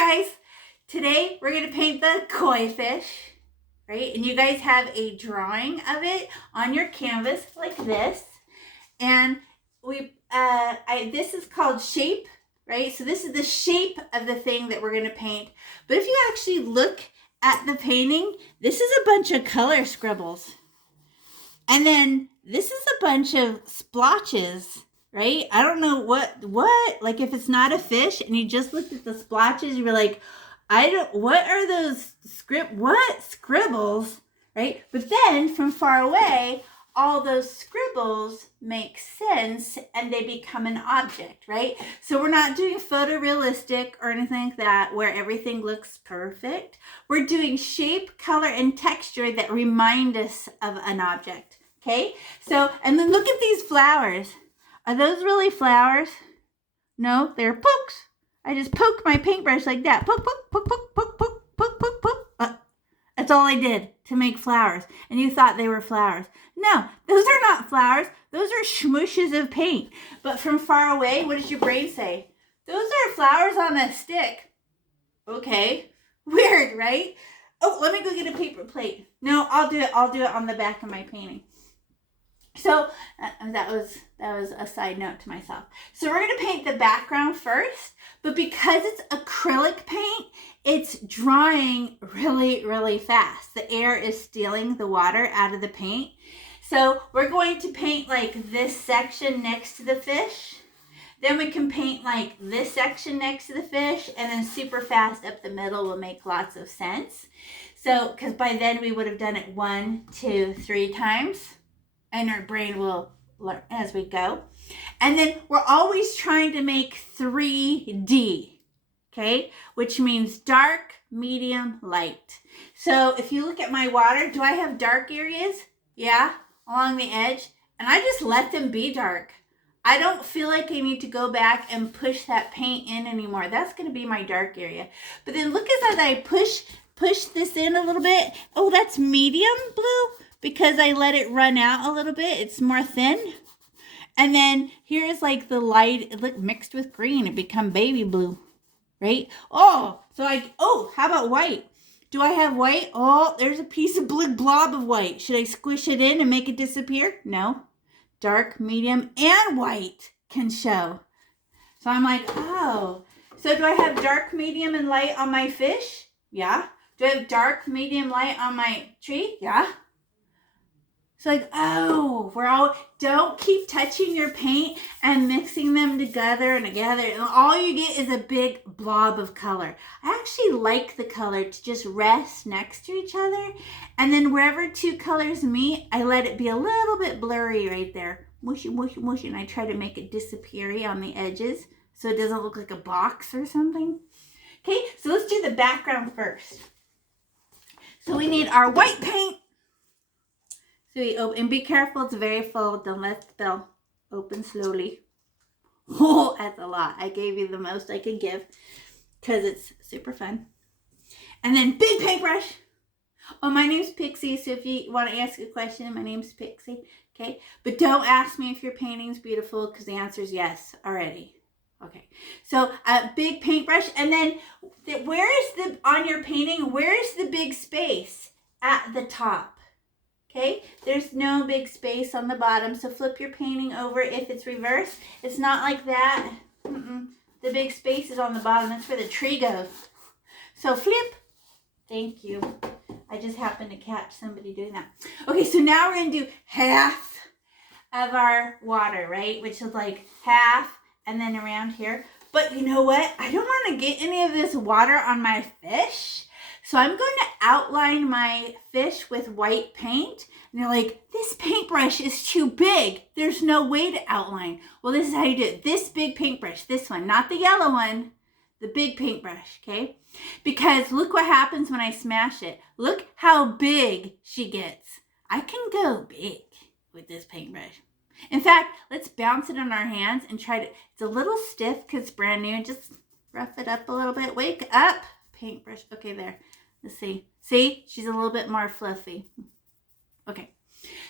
guys, today we're going to paint the koi fish, right? And you guys have a drawing of it on your canvas like this. And this is called shape, right? So this is the shape of the thing that we're going to paint. But if you actually look at the painting, this is a bunch of color scribbles. And then this is a bunch of splotches, right? I don't know what, like if it's not a fish and you just looked at the splotches, you were like, what are those scribbles, right? But then from far away, all those scribbles make sense and they become an object, right? So we're not doing photorealistic or anything like that where everything looks perfect. We're doing shape, color, and texture that remind us of an object, okay? So, and then look at these flowers. Are those really flowers? No, they're pokes. I just poked my paintbrush like that. Poke, poke, poke, poke, poke, poke, poke, poke, poke. That's all I did to make flowers. And you thought they were flowers. No, those are not flowers. Those are smooshes of paint. But from far away, what does your brain say? Those are flowers on a stick. Okay. Weird, right? Oh, let me go get a paper plate. No, I'll do it on the back of my painting. So that was a side note to myself. So we're going to paint the background first, but because it's acrylic paint, it's drying really, really fast. The air is stealing the water out of the paint. So we're going to paint like this section next to the fish. Then we can paint like this section next to the fish, and then super fast up the middle will make lots of sense. So, because by then we would have done it 1, 2, 3 times. And our brain will learn as we go. And then we're always trying to make 3D, okay? Which means dark, medium, light. So if you look at my water, do I have dark areas? Yeah, along the edge. And I just let them be dark. I don't feel like I need to go back and push that paint in anymore. That's going to be my dark area. But then look as I push this in a little bit. Oh, that's medium blue. Because I let it run out a little bit, it's more thin. And then here's like the light, it mixed with green, it become baby blue, right? Oh, how about white? Do I have white? Oh, there's a piece of blue blob of white. Should I squish it in and make it disappear? No. Dark, medium, and white can show. So I'm like, oh. So do I have dark, medium, and light on my fish? Yeah. Do I have dark, medium, light on my tree? Yeah. So like, oh, don't keep touching your paint and mixing them together. And all you get is a big blob of color. I actually like the color to just rest next to each other. And then wherever 2 colors meet, I let it be a little bit blurry right there. Mushy, mushy, mushy. And I try to make it disappear on the edges so it doesn't look like a box or something. Okay, so let's do the background first. So we need our white paint. So we open, and be careful, it's very full. Don't let the spill. Open slowly. Oh, that's a lot. I gave you the most I could give because it's super fun. And then big paintbrush. Oh, my name's Pixie, so if you want to ask a question, my name's Pixie. Okay, but don't ask me if your painting's beautiful because the answer is yes already. Okay, so a big paintbrush, and then on your painting, where is the big space? At the top. Okay, there's no big space on the bottom, so flip your painting over if it's reversed. It's not like that. The big space is on the bottom. That's where the tree goes. So flip. Thank you. I just happened to catch somebody doing that. Okay, so now we're going to do half of our water, right? Which is like half and then around here. But you know what? I don't want to get any of this water on my fish. So I'm going to outline my fish with white paint. And you're like, this paintbrush is too big. There's no way to outline. Well, this is how you do it. This big paintbrush, this one, not the yellow one, the big paintbrush, okay? Because look what happens when I smash it. Look how big she gets. I can go big with this paintbrush. In fact, let's bounce it on our hands and try to, it's a little stiff because it's brand new. Just rough it up a little bit. Wake up. Paintbrush. Okay, there. Let's see. See? She's a little bit more fluffy. Okay.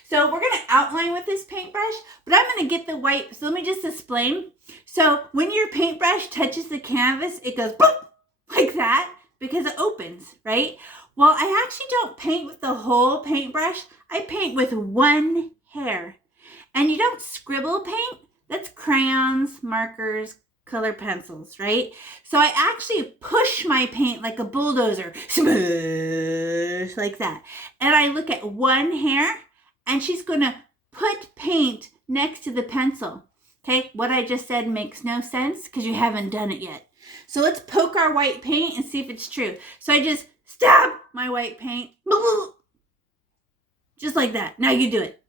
So we're going to outline with this paintbrush, but I'm going to get the white. So let me just explain. So when your paintbrush touches the canvas, it goes boop, like that because it opens, right? Well, I actually don't paint with the whole paintbrush. I paint with one hair. And you don't scribble paint. That's crayons, markers, color pencils, right? So I actually push my paint like a bulldozer, smush, like that. And I look at one hair, and she's going to put paint next to the pencil. Okay, what I just said makes no sense because you haven't done it yet. So let's poke our white paint and see if it's true. So I just stab my white paint, just like that. Now you do it.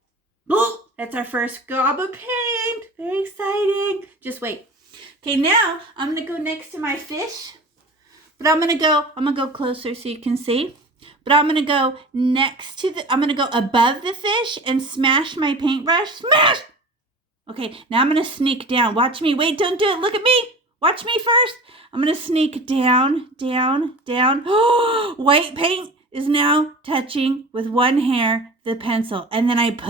That's our first gob of paint. Very exciting. Just wait. Okay, now I'm going to go next to my fish. But I'm going to go closer so you can see. But I'm going to go I'm going to go above the fish and smash my paintbrush. Smash! Okay, now I'm going to sneak down. Watch me. Wait, don't do it. Look at me. Watch me first. I'm going to sneak down, down, down. White paint is now touching with one hair the pencil. And then I push.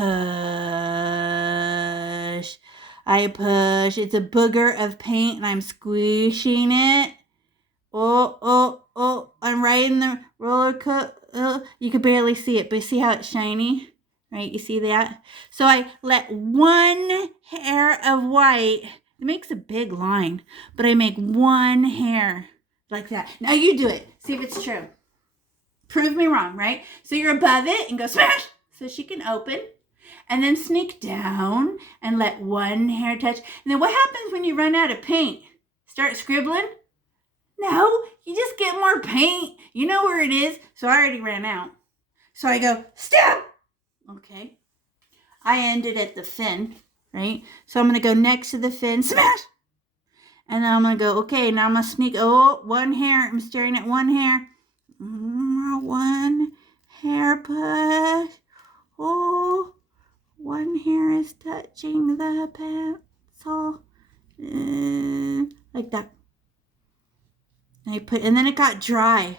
It's a booger of paint and I'm squishing it. Oh. I'm riding the roller coaster. You can barely see it, but see how it's shiny? Right, you see that? So I let one hair of white, it makes a big line, but I make one hair like that. Now you do it. See if it's true. Prove me wrong, right? So you're above it and go smash so she can open. And then sneak down and let one hair touch. And then what happens when you run out of paint? Start scribbling? No, you just get more paint. You know where it is. So I already ran out. So I go, stab. Okay. I ended at the fin, right? So I'm going to go next to the fin, smash. And then I'm going to go, okay, now I'm going to sneak. Oh, one hair. I'm staring at one hair. One hair push. Oh, one hair is touching the pencil. Like that. And then it got dry.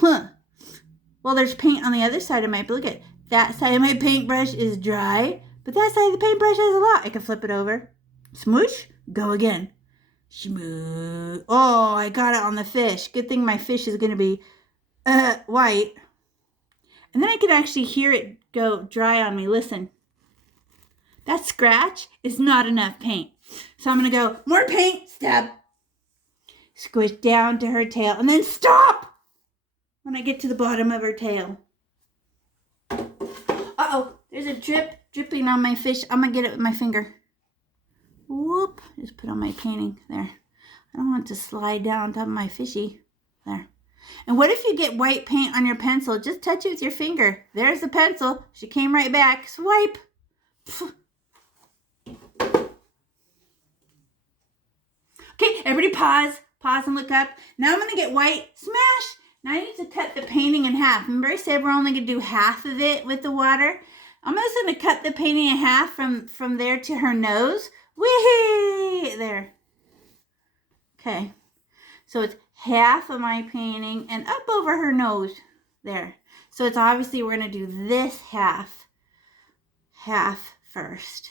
Well, there's paint on the other side of my, look at that side of my paintbrush is dry, but that side of the paintbrush has a lot. I can flip it over. Smoosh, go again. Smoosh. Oh, I got it on the fish. Good thing my fish is going to be white. And then I can actually hear it go dry on me. Listen. That scratch is not enough paint. So I'm going to go, more paint, stab. Squish down to her tail, and then stop when I get to the bottom of her tail. Uh-oh, there's a dripping on my fish. I'm going to get it with my finger. Whoop, just put on my painting there. I don't want it to slide down on top of my fishy. There. And what if you get white paint on your pencil? Just touch it with your finger. There's the pencil. She came right back. Swipe. Okay, everybody pause. Pause and look up. Now I'm going to get white. Smash. Now I need to cut the painting in half. Remember I said we're only going to do half of it with the water? I'm just going to cut the painting in half from there to her nose. Whee! There. Okay. So it's half of my painting and up over her nose. There. So it's obviously we're going to do this half first.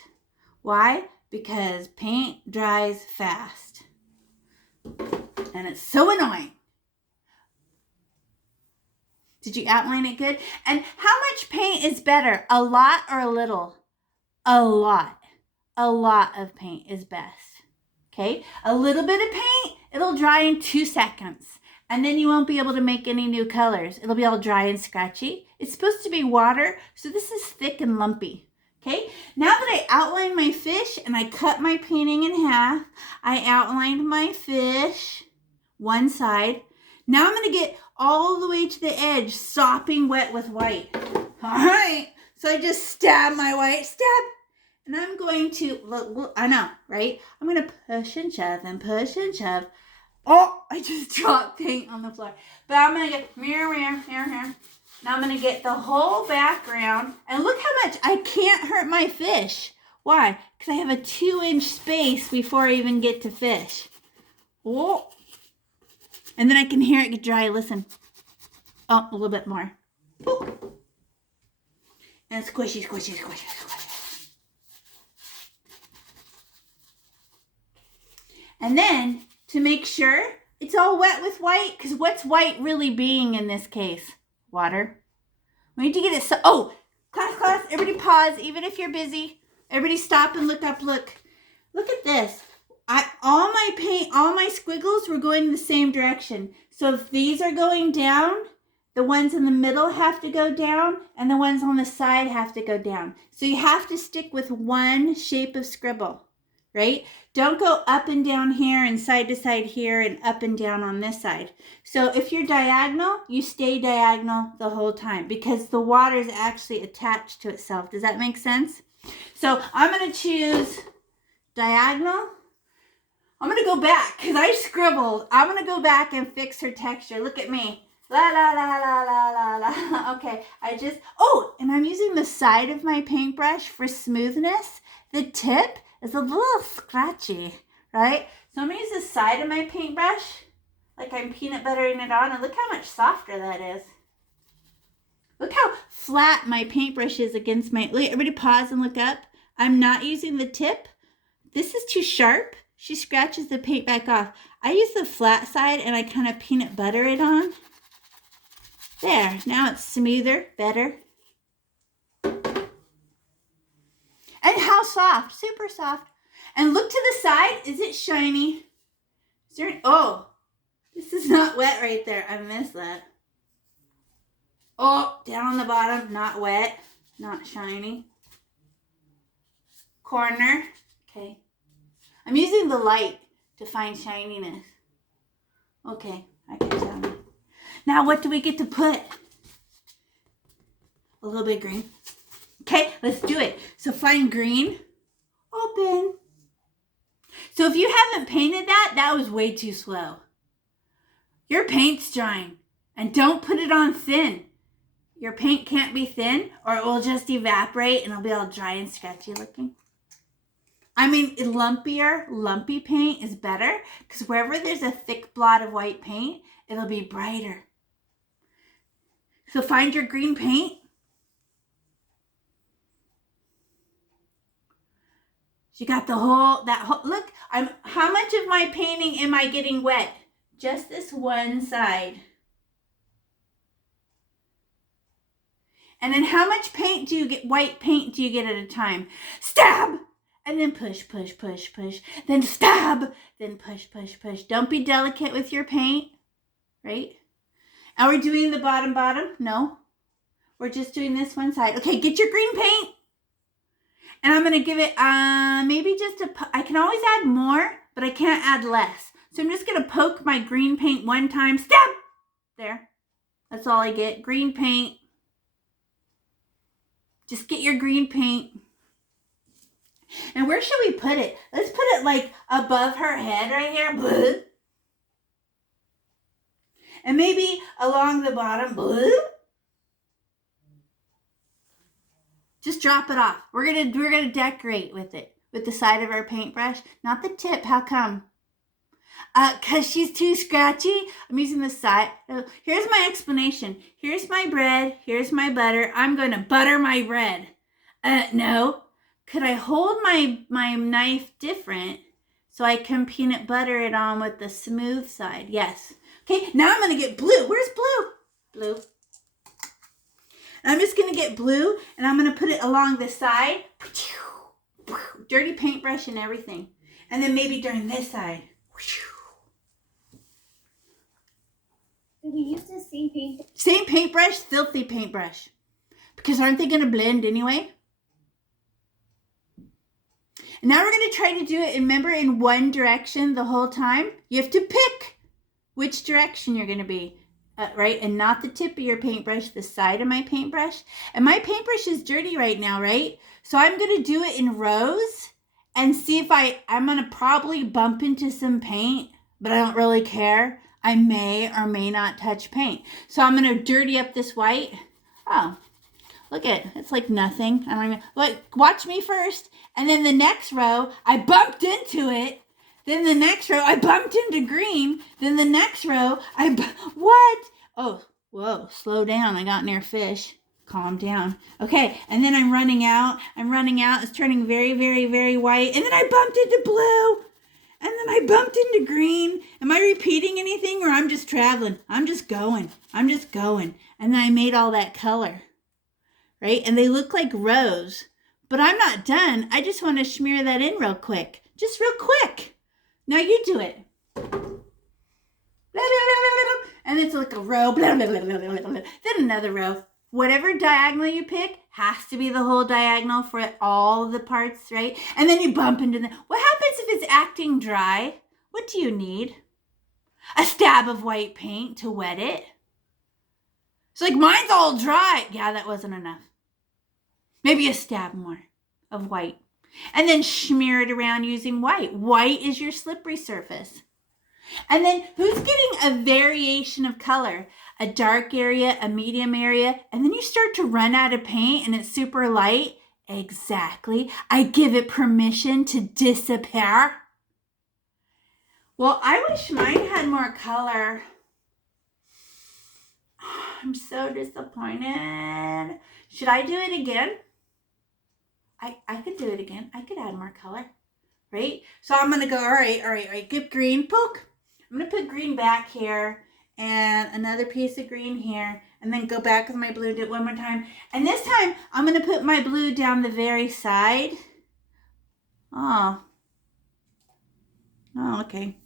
Why? Because paint dries fast. And it's so annoying. Did you outline it good? And how much paint is better? A lot or a little? A lot. A lot of paint is best. Okay? A little bit of paint, it'll dry in 2 seconds. And then you won't be able to make any new colors. It'll be all dry and scratchy. It's supposed to be water, so this is thick and lumpy. Okay? Now that I outlined my fish and I cut my painting in half, I outlined my fish, one side. Now I'm going to get all the way to the edge, sopping wet with white. All right. So I just stab my white, stab. And I'm going to, look, I know, right? I'm going to push and shove and push and shove. Oh, I just dropped paint on the floor. But I'm going to get mirror. Now I'm going to get the whole background. And look how much I can't hurt my fish. Why? Because I have a 2-inch space before I even get to fish. Oh. And then I can hear it get dry. Listen. Oh, a little bit more. Boop. And squishy. And then, to make sure It's all wet with white, because what's white really being in this case? Water. We need to get it so, oh, class, everybody pause, even if you're busy. Everybody stop and look up, look. Look at this. All my squiggles were going in the same direction. So if these are going down, the ones in the middle have to go down, and the ones on the side have to go down. So you have to stick with one shape of scribble, right? Don't go up and down here and side to side here and up and down on this side. So if you're diagonal, you stay diagonal the whole time because the water is actually attached to itself. Does that make sense? So I'm going to choose diagonal. I'm going to go back because I scribbled. I'm going to go back and fix her texture. Look at me. La, la, la, la, la, la, la. Okay, and I'm using the side of my paintbrush for smoothness. The tip is a little scratchy, right? So I'm going to use the side of my paintbrush like I'm peanut buttering it on. And look how much softer that is. Look how flat my paintbrush is against my... Look, everybody pause and look up. I'm not using the tip. This is too sharp. She scratches the paint back off. I use the flat side and I kind of peanut butter it on. There, now it's smoother, better. And how soft, super soft. And look to the side, is it shiny? Is there, oh, this is not wet right there. I missed that. Oh, down on the bottom, not wet, not shiny. Corner, okay. I'm using the light to find shininess. Okay, I can tell now. Now what do we get to put? A little bit of green. Okay, let's do it. So find green, open. So if you haven't painted that was way too slow. Your paint's drying and don't put it on thin. Your paint can't be thin or it will just evaporate and it'll be all dry and scratchy looking. I mean, lumpy paint is better because wherever there's a thick blot of white paint, it'll be brighter. So find your green paint. You got the whole, look, how much of my painting am I getting wet? Just this one side. And then how much paint do you get, white paint do you get at a time? Stab! And then push, push, push, push. Then stab! Then push, push, push. Don't be delicate with your paint, right? Are we doing the bottom? No. We're just doing this one side. Okay, get your green paint. And I'm going to give it maybe just I can always add more, but I can't add less. So I'm just going to poke my green paint one time. Stab! There. That's all I get. Green paint. Just get your green paint. And where should we put it? Let's put it like above her head right here. Blah. And maybe along the bottom. Blah. Just drop it off. We're gonna decorate with it. With the side of our paintbrush. Not the tip. How come? Because she's too scratchy. I'm using the side. Here's my explanation. Here's my bread. Here's my butter. I'm going to butter my bread. No. Could I hold my knife different so I can peanut butter it on with the smooth side? Yes. Okay, now I'm going to get blue. Where's blue? Blue. And I'm just going to get blue and I'm going to put it along the side. Dirty paintbrush and everything. And then maybe during this side. Did we use the same paintbrush? Same paintbrush, filthy paintbrush. Because aren't they going to blend anyway? And now we're going to try to do it, remember, in one direction the whole time. You have to pick which direction you're going to be, right? And not the tip of your paintbrush, the side of my paintbrush. And my paintbrush is dirty right now, right? So I'm going to do it in rows and see if I'm going to probably bump into some paint, but I don't really care. I may or may not touch paint. So I'm going to dirty up this white. Oh, look at it. It's like nothing. I don't even, look, watch me first. And then the next row, I bumped into it. Then the next row, I bumped into green. Then the next row, what? Oh, whoa, slow down. I got near fish. Calm down. Okay, and then I'm running out. It's turning very, very, very white. And then I bumped into blue. And then I bumped into green. Am I repeating anything or I'm just traveling? I'm just going. And then I made all that color, right? And they look like rose. But I'm not done. I just want to smear that in real quick. Just real quick. Now you do it. And it's like a row. Then another row. Whatever diagonal you pick has to be the whole diagonal for all the parts, right? And then you bump into them. What happens if it's acting dry? What do you need? A stab of white paint to wet it. It's like, mine's all dry. Yeah, that wasn't enough. Maybe a stab more of white. And then smear it around using white. White is your slippery surface. And then who's getting a variation of color? A dark area, a medium area, and then you start to run out of paint and it's super light? Exactly. I give it permission to disappear. Well, I wish mine had more color. I'm so disappointed. Should I do it again? I could do it again. I could add more color, right? So I'm going to go, all right, get green, poke. I'm going to put green back here and another piece of green here and then go back with my blue, do it one more time. And this time I'm going to put my blue down the very side. Oh, okay.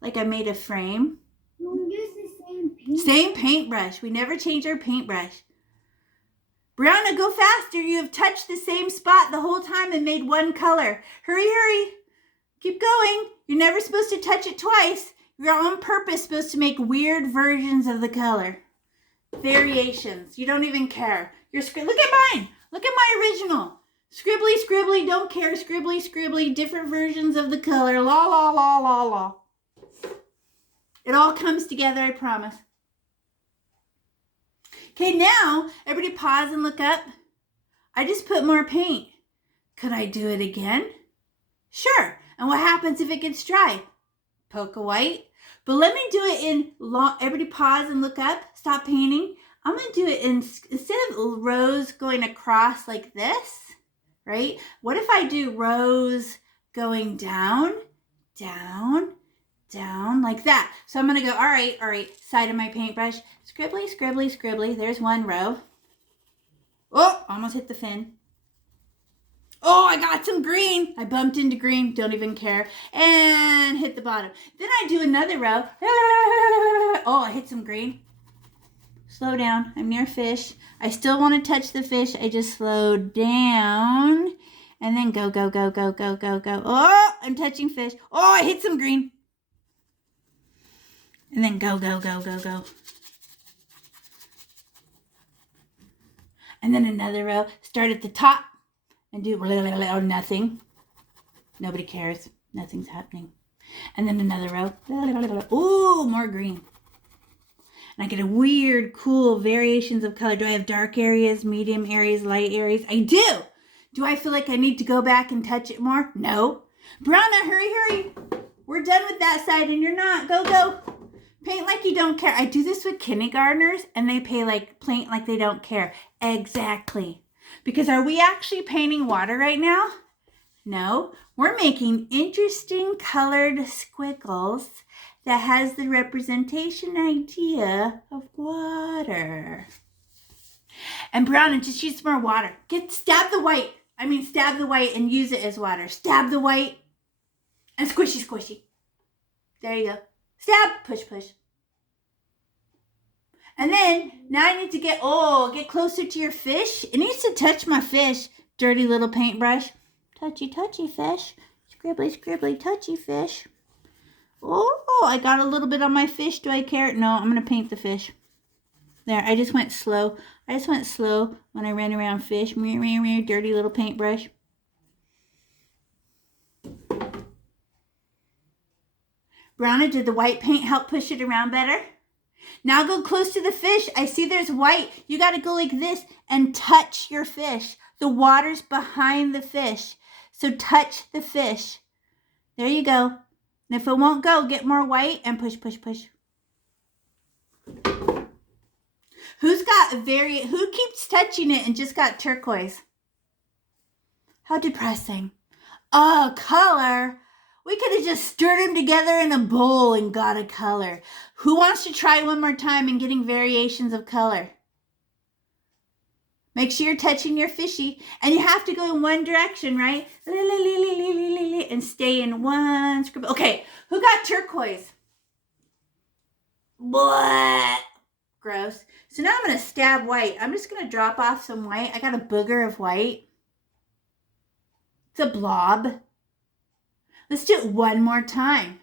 Like I made a frame. We'll use the same paint. Same paintbrush. We never change our paintbrush. Brianna, go faster. You have touched the same spot the whole time and made one color. Hurry. Keep going. You're never supposed to touch it twice. You're on purpose supposed to make weird versions of the color. Variations. You don't even care. Look at mine. Look at my original. Scribbly, don't care. Scribbly, different versions of the color. La. It all comes together, I promise. Okay, now, everybody pause and look up. I just put more paint. Could I do it again? Sure. And what happens if it gets dry? Poke a white. But let me do it in long. Everybody pause and look up. Stop painting. I'm going to do it instead of rows going across like this, right? What if I do rows going down, like that? So I'm going to go, all right, side of my paintbrush. Scribbly. There's one row. Oh, almost hit the fin. Oh, I got some green. I bumped into green. Don't even care. And hit the bottom. Then I do another row. Oh, I hit some green. Slow down. I'm near fish. I still want to touch the fish. I just slowed down. And then go. Oh, I'm touching fish. Oh, I hit some green. And then go. And then another row. Start at the top. And do nothing. Nobody cares. Nothing's happening. And then another row. Ooh, more green. And I get a weird, cool variations of color. Do I have dark areas, medium areas, light areas? I do. Do I feel like I need to go back and touch it more? No. Brianna, hurry. We're done with that side and you're not. Go. Paint like you don't care. I do this with kindergartners and they paint like they don't care. Exactly. Because are we actually painting water right now? No, we're making interesting colored squiggles that has the representation idea of water. And Brianna, just use some more water. Stab the white and use it as water. Stab the white and squishy. There you go. Stab, push. And then, now I need to get closer to your fish. It needs to touch my fish. Dirty little paintbrush. Touchy fish. Scribbly, touchy fish. Oh, I got a little bit on my fish. Do I care? No, I'm going to paint the fish. There, I just went slow. When I ran around fish. Dirty little paintbrush. Brianna, did the white paint help push it around better? Now go close to the fish. I see there's white. You got to go like this and touch your fish. The water's behind the fish. So touch the fish. There you go. And if it won't go, get more white and push. Who keeps touching it and just got turquoise? How depressing. Oh, color. We could have just stirred them together in a bowl and got a color. Who wants to try one more time in getting variations of color? Make sure you're touching your fishy. And you have to go in one direction, right? And stay in one scribble. Okay, who got turquoise? Blah. Gross. So now I'm going to stab white. I'm just going to drop off some white. I got a booger of white. It's a blob. Let's do it one more time.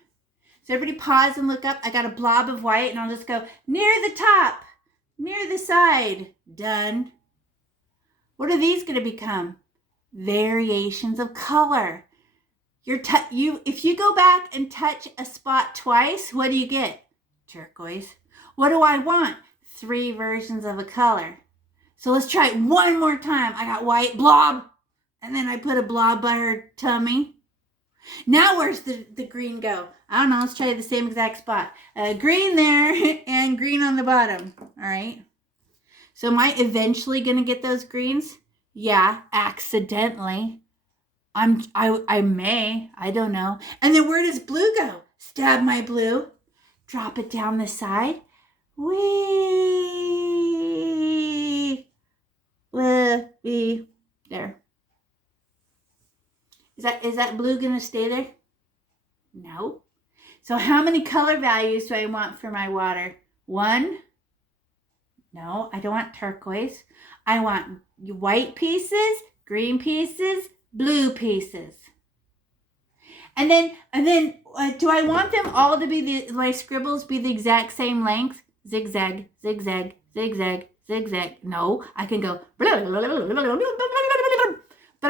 So everybody pause and look up. I got a blob of white, and I'll just go near the top, near the side. Done. What are these going to become? Variations of color. If you go back and touch a spot twice, what do you get? Turquoise. What do I want? 3 versions of a color. So let's try it one more time. I got white blob, and then I put a blob by her tummy. Now where's the green go? I don't know. Let's try the same exact spot. Green there and green on the bottom. All right. So am I eventually going to get those greens? Yeah, accidentally. I may. I don't know. And then where does blue go? Stab my blue. Drop it down the side. Wee. There. Is that blue going to stay there? No. So how many color values do I want for my water? 1? No, I don't want turquoise. I want white pieces, green pieces, blue pieces. And then do I want them all to be my scribbles be the exact same length? Zigzag, zigzag, zigzag, zigzag. No, I can go, but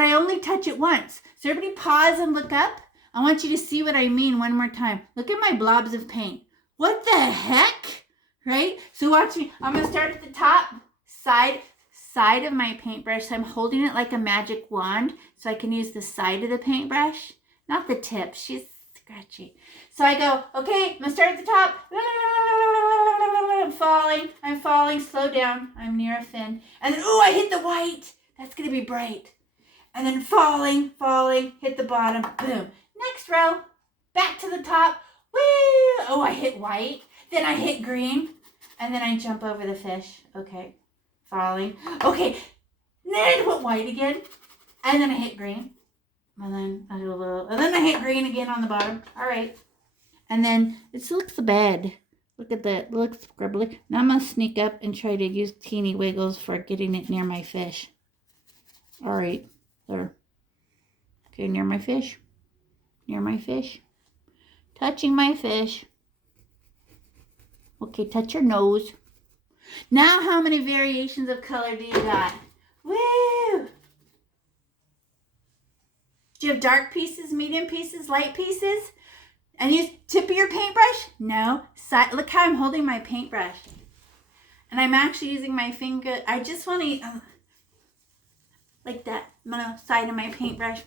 I only touch it once. So everybody pause and look up. I want you to see what I mean one more time. Look at my blobs of paint. What the heck? Right? So watch me. I'm going to start at the top side of my paintbrush. So I'm holding it like a magic wand so I can use the side of the paintbrush, not the tip. She's scratchy. So I go, okay, I'm going to start at the top. I'm falling. Slow down. I'm near a fin. And then, I hit the white. That's going to be bright. And then falling, hit the bottom. Boom. Next row. Back to the top. Woo! Oh, I hit white. Then I hit green, and then I jump over the fish. Okay, falling. Okay, then I put white again, and then I hit green, and then I do a little, and then I hit green again on the bottom. All right, and then it looks bad. Look at that, it looks scribbly. Now I'm gonna sneak up and try to use teeny wiggles for getting it near my fish. All right, there. Okay, near my fish, touching my fish. Okay, touch your nose. Now how many variations of color do you got? Woo! Do you have dark pieces, medium pieces, light pieces? And use tip of your paintbrush? No. Look how I'm holding my paintbrush. And I'm actually using my finger. I just want to, like that, side of my paintbrush.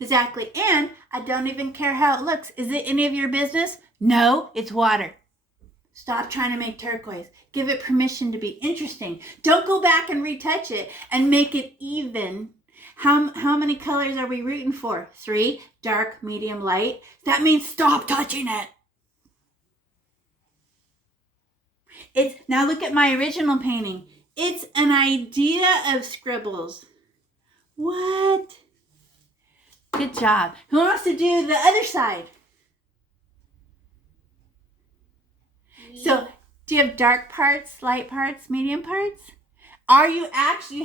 Exactly. And I don't even care how it looks. Is it any of your business? No, it's water. Stop trying to make turquoise. Give it permission to be interesting. Don't go back and retouch it and make it even. How many colors are we rooting for? 3, dark, medium, light. That means stop touching it. Now look at my original painting. It's an idea of scribbles. What? Good job. Who wants to do the other side? So, do you have dark parts, light parts, medium parts? You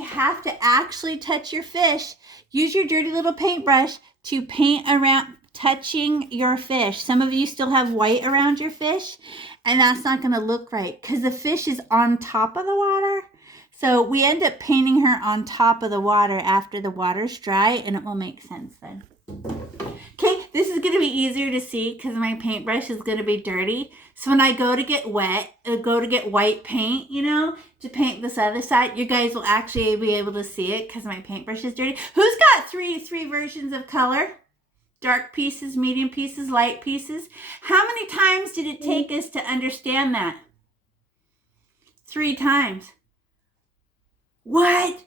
have to actually touch your fish. Use your dirty little paintbrush to paint around, touching your fish. Some of you still have white around your fish, and that's not going to look right because the fish is on top of the water. So we end up painting her on top of the water after the water's dry, and it will make sense then. Okay, this is going to be easier to see because my paintbrush is going to be dirty. So when I go to get white paint, to paint this other side, you guys will actually be able to see it because my paintbrush is dirty. Who's got three versions of color? Dark pieces, medium pieces, light pieces. How many times did it take us to understand that? 3 times. What?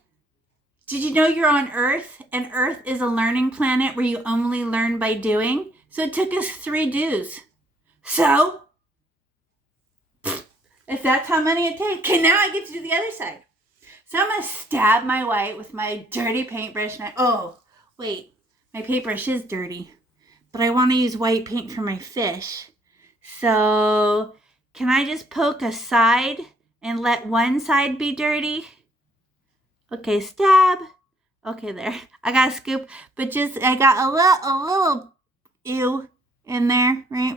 Did you know you're on Earth, and Earth is a learning planet where you only learn by doing? So it took us 3 do's. So, if that's how many it takes. Okay, now I get to do the other side. So I'm going to stab my white with my dirty paintbrush. Oh, wait, my paintbrush is dirty. But I want to use white paint for my fish. So, can I just poke a side and let one side be dirty? Okay, stab. Okay, there. I got a scoop, but just, I got a little ew in there, right?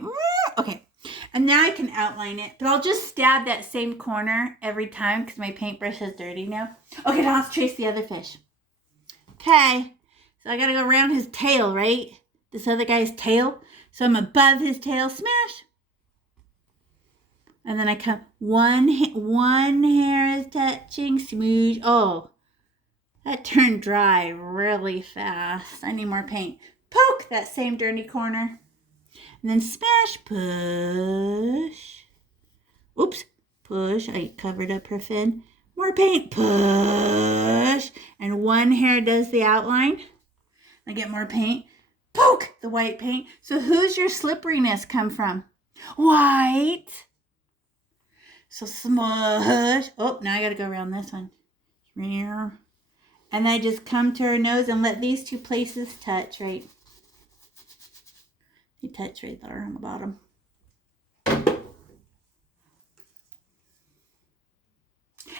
Okay, and now I can outline it, but I'll just stab that same corner every time because my paintbrush is dirty now. Okay, now let's trace the other fish. Okay, so I gotta go around his tail, right? This other guy's tail. So I'm above his tail, smash. And then I come, one hair is touching, smooth. Oh, that turned dry really fast. I need more paint. Poke that same dirty corner. And then smash, push. Oops, push. I covered up her fin. More paint, push. And one hair does the outline. I get more paint. Poke the white paint. So who's your slipperiness come from? White. So smush. Oh, now I got to go around this one. And I just come to her nose and let these 2 places touch, right? They touch right there on the bottom.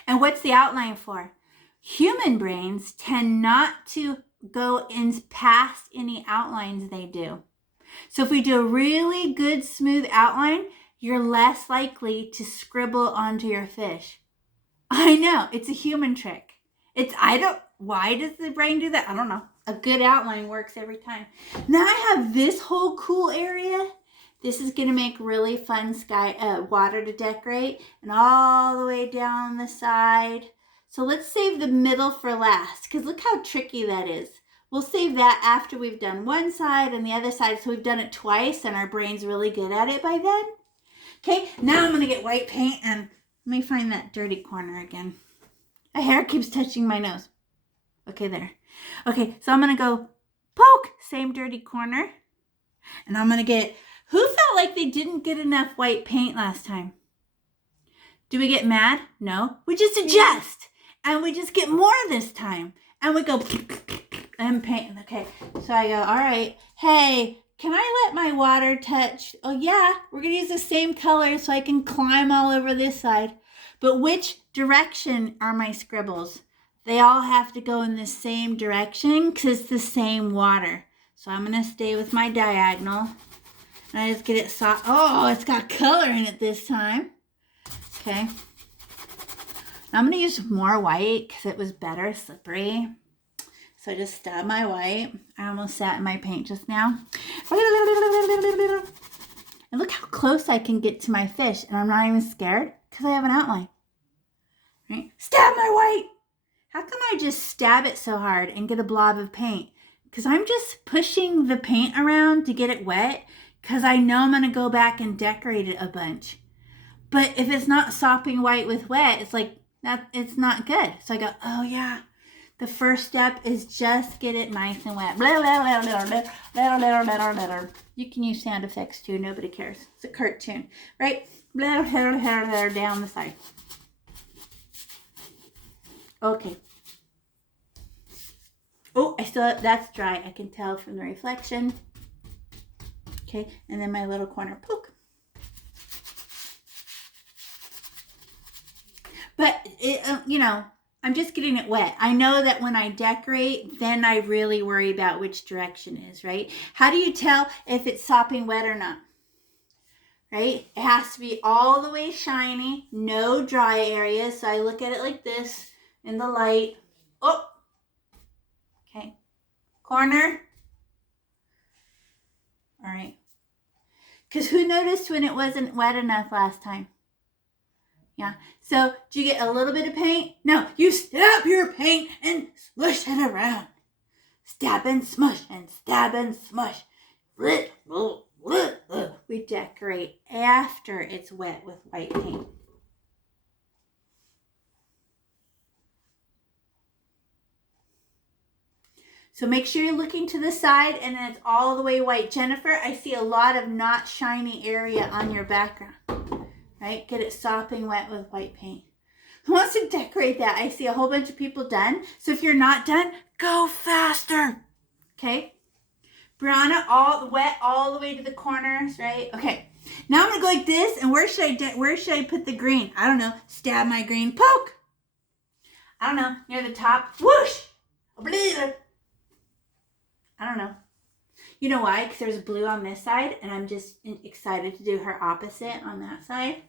And what's the outline for? Human brains tend not to go in past any outlines they do. So if we do a really good smooth outline, you're less likely to scribble onto your fish. I know, it's a human trick. Why does the brain do that? I don't know. A good outline works every time. Now I have this whole cool area. This is going to make really fun water to decorate, and all the way down the side. So let's save the middle for last, because look how tricky that is. We'll save that after we've done one side and the other side, so we've done it twice and our brain's really good at it by then. Okay, now I'm going to get white paint, and let me find that dirty corner again. A hair keeps touching my nose. Okay, there. Okay, so I'm going to go poke, same dirty corner. And I'm going to get, who felt like they didn't get enough white paint last time? Do we get mad? No. We just adjust. And we just get more this time. And we go and paint. Okay, so I go, all right. Hey, can I let my water touch? Oh, yeah. We're going to use the same color so I can climb all over this side. But which direction are my scribbles? They all have to go in the same direction because it's the same water. So I'm going to stay with my diagonal. And I just get it soft. Oh, it's got color in it this time. Okay. I'm going to use more white because it was better slippery. So I just stab my white. I almost sat in my paint just now. And look how close I can get to my fish. And I'm not even scared because I have an outline. Right? Stab my white. How come I just stab it so hard and get a blob of paint? Because I'm just pushing the paint around to get it wet because I know I'm going to go back and decorate it a bunch. But if it's not sopping white with wet, it's like, it's not good. So I go, oh yeah, the first step is just get it nice and wet. You can use sound effects too, nobody cares. It's a cartoon, right? Down the side. Okay. Oh, that's dry. I can tell from the reflection. Okay, and then my little corner poke. But, I'm just getting it wet. I know that when I decorate, then I really worry about which direction is, right? How do you tell if it's sopping wet or not? Right? It has to be all the way shiny, no dry areas. So I look at it like this in the light. Oh, okay. Corner. All right. Because who noticed when it wasn't wet enough last time? Yeah. So, do you get a little bit of paint? No, you stab your paint and smush it around. Stab and smush and stab and smush. We decorate after it's wet with white paint. So make sure you're looking to the side and then it's all the way white. Jennifer, I see a lot of not shiny area on your background, right? Get it sopping wet with white paint. Who wants to decorate that? I see a whole bunch of people done. So if you're not done, go faster, okay? Brianna, all wet all the way to the corners, right? Okay. Now I'm gonna go like this, and where should I put the green? I don't know. Stab my green, poke. I don't know, near the top. Whoosh! I don't know. You know why? Because there's blue on this side, and I'm just excited to do her opposite on that side.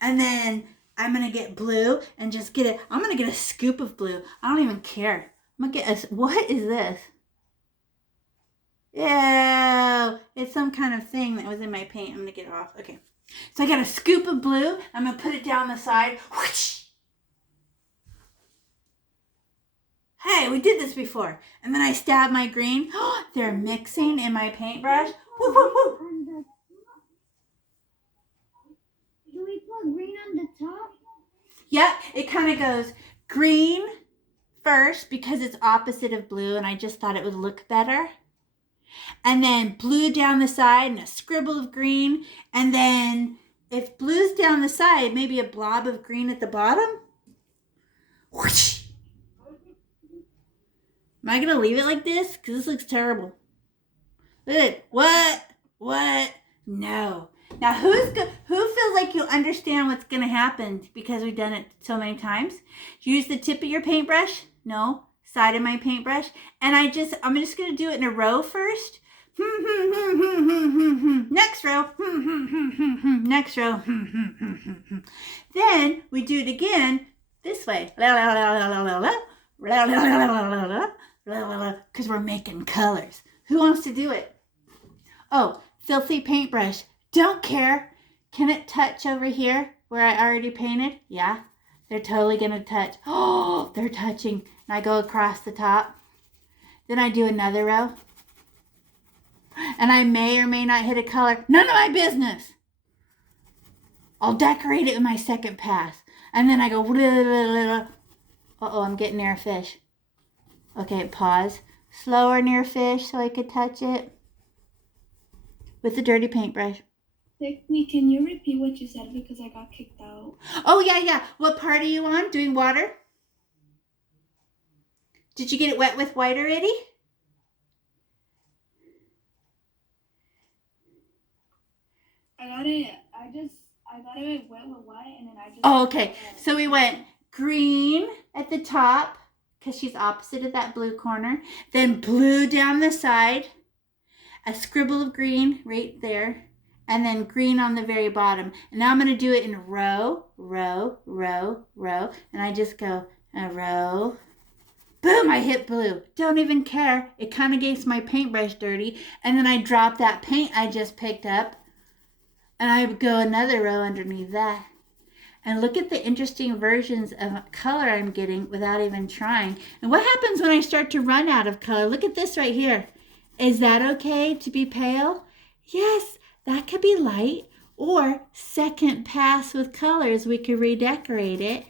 And then I'm going to get blue and just get it. I'm going to get a scoop of blue. I don't even care. I'm going to get what is this? Ew, it's some kind of thing that was in my paint. I'm going to get it off. Okay. So I got a scoop of blue. I'm going to put it down the side. Whoosh! Hey, we did this before. And then I stab my green. They're mixing in my paintbrush. Woo, woo, woo. Do we put green on the top? Yep, it kind of goes green first because it's opposite of blue, and I just thought it would look better. And then blue down the side and a scribble of green. And then if blue's down the side, maybe a blob of green at the bottom. Whoosh! Am I going to leave it like this? Because this looks terrible. Look at it. What? No. Now, who feels like you'll understand what's going to happen because we've done it so many times? Use the tip of your paintbrush. No. Side of my paintbrush. And I'm just going to do it in a row first. Next row. Next row. Then we do it again this way. Because we're making colors. Who wants to do it? Oh, filthy paintbrush. Don't care. Can it touch over here where I already painted? Yeah, they're totally going to touch. Oh, they're touching. And I go across the top. Then I do another row. And I may or may not hit a color. None of my business. I'll decorate it with my second pass. And then I go. Uh-oh, I'm getting near a fish. Okay, pause. Slower near fish so I could touch it. With the dirty paintbrush. Wait, can you repeat what you said because I got kicked out? Oh, yeah. What part are you on? Doing water? Did you get it wet with white already? I got it wet with white and then I just... Oh, okay. So we went green at the top because she's opposite of that blue corner. Then blue down the side. A scribble of green right there. And then green on the very bottom. And now I'm going to do it in row, row, row, row. And I just go a row. Boom, I hit blue. Don't even care. It kind of gets my paintbrush dirty. And then I drop that paint I just picked up. And I go another row underneath that. And look at the interesting versions of color I'm getting without even trying. And what happens when I start to run out of color? Look at this right here. Is that okay to be pale? Yes, that could be light. Or second pass with colors, we could redecorate it.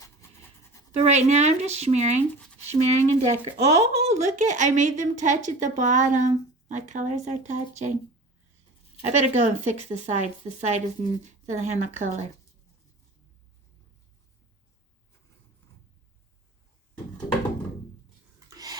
But right now I'm just smearing and decorating. Oh, look at, I made them touch at the bottom. My colors are touching. I better go and fix the sides. The side doesn't have my color.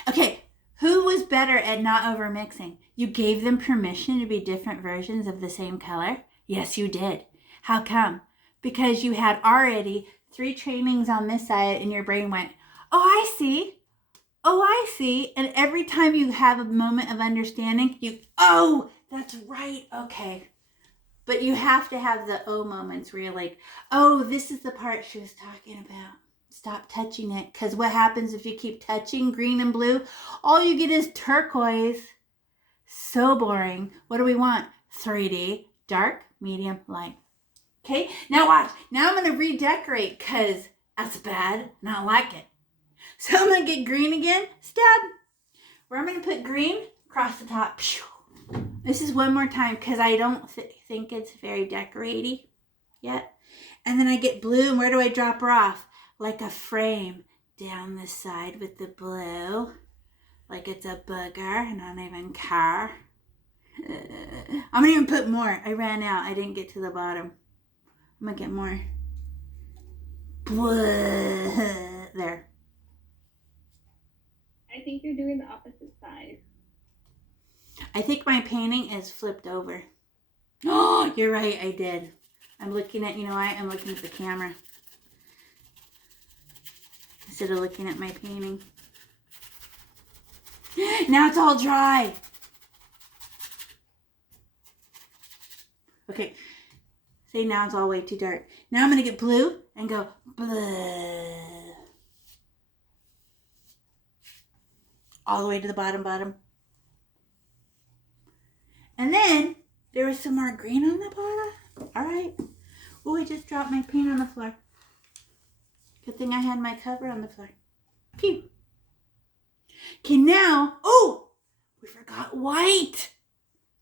Okay, who was better at not over mixing? You gave them permission to be different versions of the same color? Yes, you did. How come? Because you had already 3 trainings on this side and your brain went, oh, I see. Oh, I see. And every time you have a moment of understanding, oh, that's right. Okay. But you have to have the oh moments where you're like, oh, this is the part she was talking about. Stop touching it. Because what happens if you keep touching green and blue? All you get is turquoise. So boring. What do we want? 3D. Dark, medium, light. Okay, now watch. Now I'm going to redecorate because that's bad and I don't like it. So I'm going to get green again. Stab. Where I'm going to put green across the top. This is one more time because I don't think it's very decoraty yet. And then I get blue, and where do I drop her off? Like a frame down the side with the blue. like it's a booger and I don't even care. I'm gonna even put more. I ran out. I didn't get to the bottom. I'm gonna get more. There. I think you're doing the opposite side. I think my painting is flipped over. Oh, you're right. I did. I'm looking at, you know what? I'm looking at the camera instead of looking at my painting. Now it's all dry. Okay. See, now it's all way too dark. Now I'm going to get blue and go bleh. All the way to the bottom. And then there was some more green on the bottom. All right. Oh, I just dropped my paint on the floor. Good thing I had my cover on the floor. Phew. Okay, now, oh, we forgot white.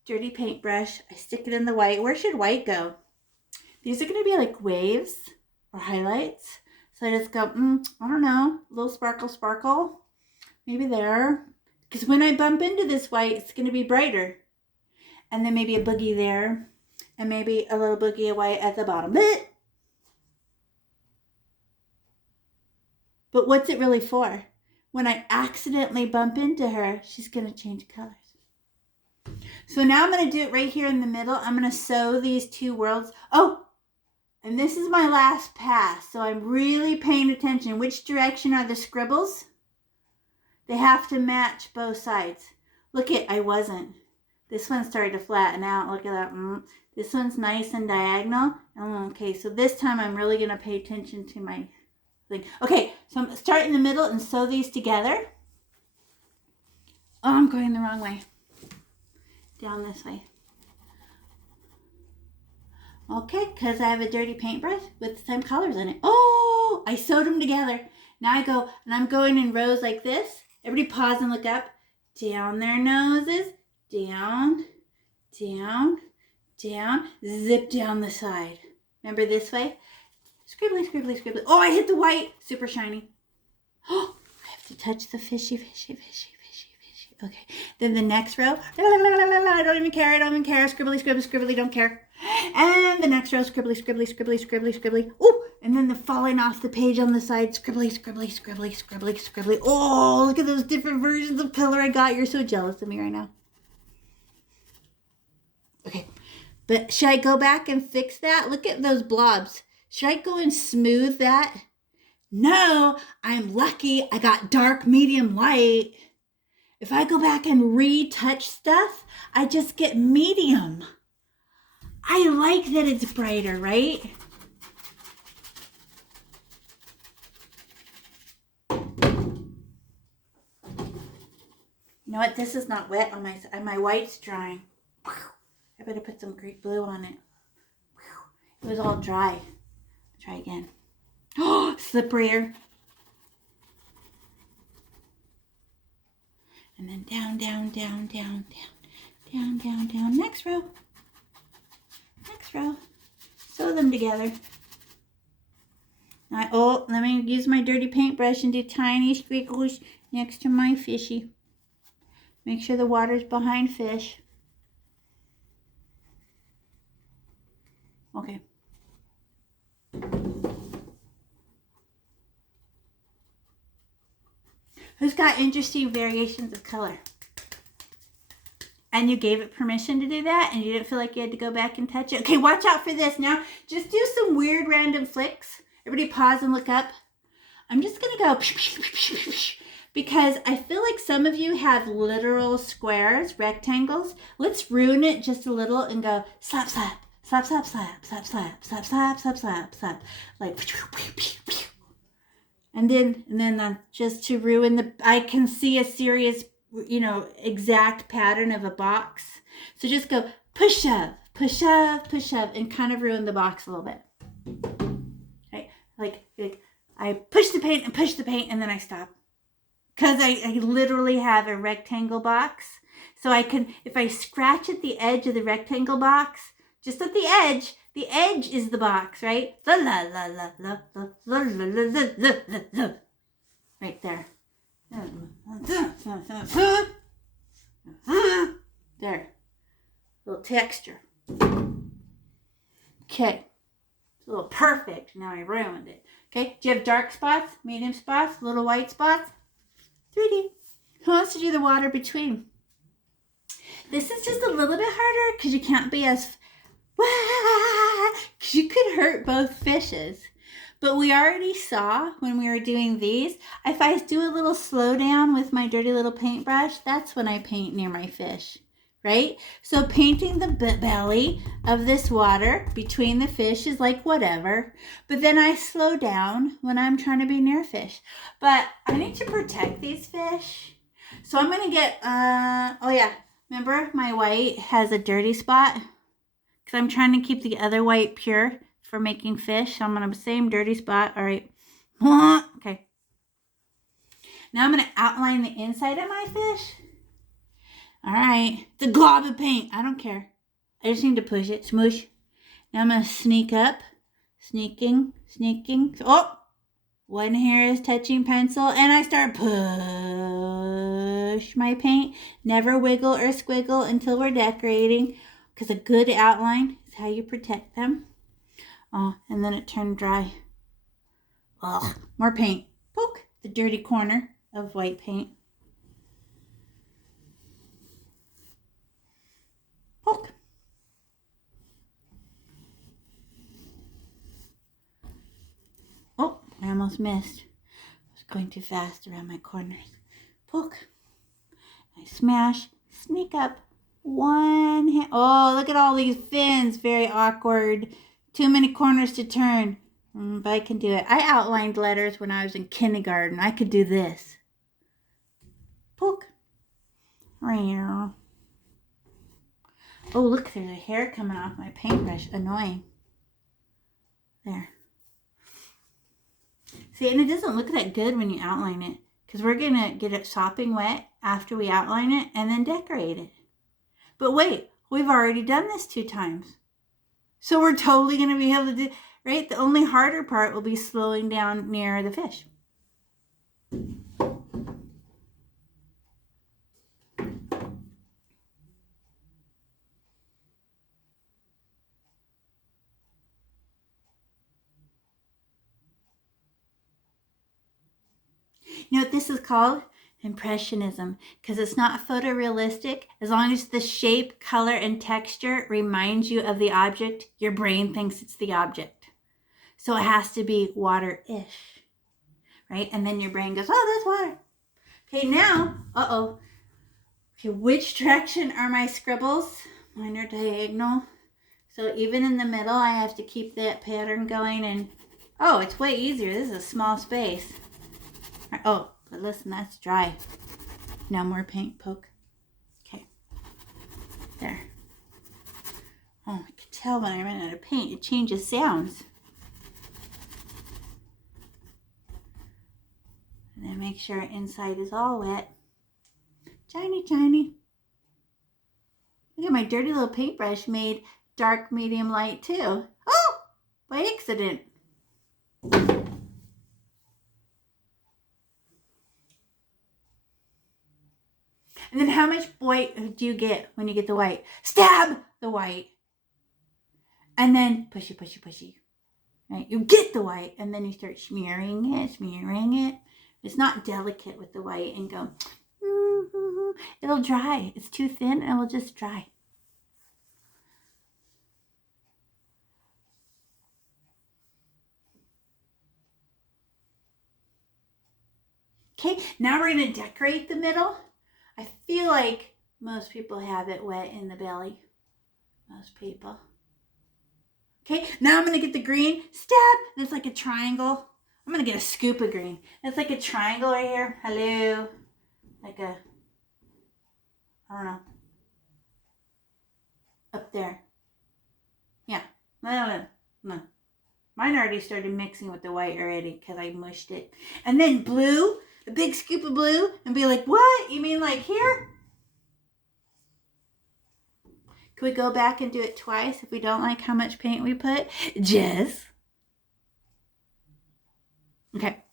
Dirty paintbrush. I stick it in the white. Where should white go? These are going to be like waves or highlights. So I just go, I don't know, a little sparkle. Maybe there. Because when I bump into this white, it's going to be brighter. And then maybe a boogie there. And maybe a little boogie of white at the bottom. But what's it really for? When I accidentally bump into her, she's going to change colors. So now I'm going to do it right here in the middle. I'm going to sew these two worlds. Oh, and this is my last pass. So I'm really paying attention. Which direction are the scribbles? They have to match both sides. Look at, I wasn't. This one started to flatten out. Look at that. This one's nice and diagonal. Okay, so this time I'm really going to pay attention to my thing. Okay, so I'm starting in the middle and sew these together. Oh, I'm going the wrong way. Down this way. Okay, because I have a dirty paintbrush with the same colors in it. Oh, I sewed them together. Now I go, and I'm going in rows like this. Everybody pause and look up. Down their noses. Down, down, down. Zip down the side. Remember this way? Scribbly, scribbly, scribbly. Oh, I hit the white. Super shiny. Oh, I have to touch the fishy. Okay. Then the next row. I don't even care. Scribbly, scribbly, scribbly. Don't care. And the next row. Scribbly, scribbly, scribbly, scribbly, scribbly. Oh, and then the falling off the page on the side. Scribbly, scribbly, scribbly, scribbly, scribbly. Oh, look at those different versions of color I got. You're so jealous of me right now. Okay. But should I go back and fix that? Look at those blobs. Should I go and smooth that? No, I'm lucky I got dark, medium, light. If I go back and retouch stuff, I just get medium. I like that it's brighter, right? You know what? This is not wet on my white's drying. I better put some Greek blue on it. It was all dry. Try again. Oh, slipperier. And then down, down, down, down, down, down, down, down. Next row. Next row. Sew them together. Now, let me use my dirty paintbrush and do tiny squiggles next to my fishy. Make sure the water's behind fish. Okay. Who's got interesting variations of color? And you gave it permission to do that and you didn't feel like you had to go back and touch it? Okay, watch out for this. Now, just do some weird random flicks. Everybody pause and look up. I'm just going to go because I feel like some of you have literal squares, rectangles. Let's ruin it just a little and go slap, slap, slap, slap, slap, slap, slap, slap, slap, slap, slap, slap. Like, and then just to ruin I can see a serious, exact pattern of a box. So just go push, shove, push, shove, push, shove, and kind of ruin the box a little bit. Okay, like I push the paint and then I stop. Because I literally have a rectangle box. So I can, if I scratch at the edge of the rectangle box, just at the edge is the box, right? La la la la la la la la la la la. Right there. There. Little texture. Okay. It's a little perfect. Now I ruined it. Okay. Do you have dark spots, medium spots, little white spots? 3D. Who wants to do the water between? This is just a little bit harder because you can't be as... because you could hurt both fishes. But we already saw when we were doing these, if I do a little slow down with my dirty little paintbrush, that's when I paint near my fish, right? So painting the belly of this water between the fish is like whatever. But then I slow down when I'm trying to be near fish. But I need to protect these fish. So I'm going to get, oh yeah, remember my white has a dirty spot? Because I'm trying to keep the other white pure for making fish. So I'm on the same dirty spot. All right. Okay. Now I'm going to outline the inside of my fish. All right. It's a glob of paint. I don't care. I just need to push it. Smoosh. Now I'm going to sneak up. Sneaking. Oh! One hair is touching pencil. And I start push my paint. Never wiggle or squiggle until we're decorating. Because a good outline is how you protect them. Oh, and then it turned dry. Ugh, more paint. Poke the dirty corner of white paint. Poke. Oh, I almost missed. I was going too fast around my corners. Poke. I smash. Sneak up. One hand. Oh, look at all these fins. Very awkward. Too many corners to turn. But I can do it. I outlined letters when I was in kindergarten. I could do this. Poke. Oh, look, there's a hair coming off my paintbrush. Annoying. There. See, and it doesn't look that good when you outline it. Because we're going to get it sopping wet after we outline it and then decorate it. But wait, we've already done this 2 times. So we're totally going to be able to do, right? The only harder part will be slowing down near the fish. You know what this is called? Impressionism, because it's not photorealistic. As long as the shape, color, and texture reminds you of the object, your brain thinks it's the object. So it has to be water-ish, right? And then your brain goes, oh, that's water. Okay, now, okay, which direction are my scribbles? Mine are diagonal. So even in the middle, I have to keep that pattern going. And oh, it's way easier. This is a small space. Oh, but listen, that's dry. Now more paint. Poke. Okay. There. Oh, I can tell when I run out of paint. It changes sounds. And then make sure inside is all wet. Shiny. Look at my dirty little paintbrush made dark, medium, light too. Oh, by accident. And then how much white do you get when you get the white? Stab the white. And then pushy. Right? You get the white and then you start smearing it. It's not delicate with the white and go, it'll dry. It's too thin and it will just dry. Okay, now we're going to decorate the middle. I feel like most people have it wet in the belly. Most people. Okay, now I'm going to get the green. Stab. It's like a triangle. I'm going to get a scoop of green. It's like a triangle right here. Hello. Like a, I don't know. Up there. Yeah. No. Mine already started mixing with the white already because I mushed it. And then blue. A big scoop of blue. And be like, what? You mean like here? Can we go back and do it twice if we don't like how much paint we put? Jess. Okay.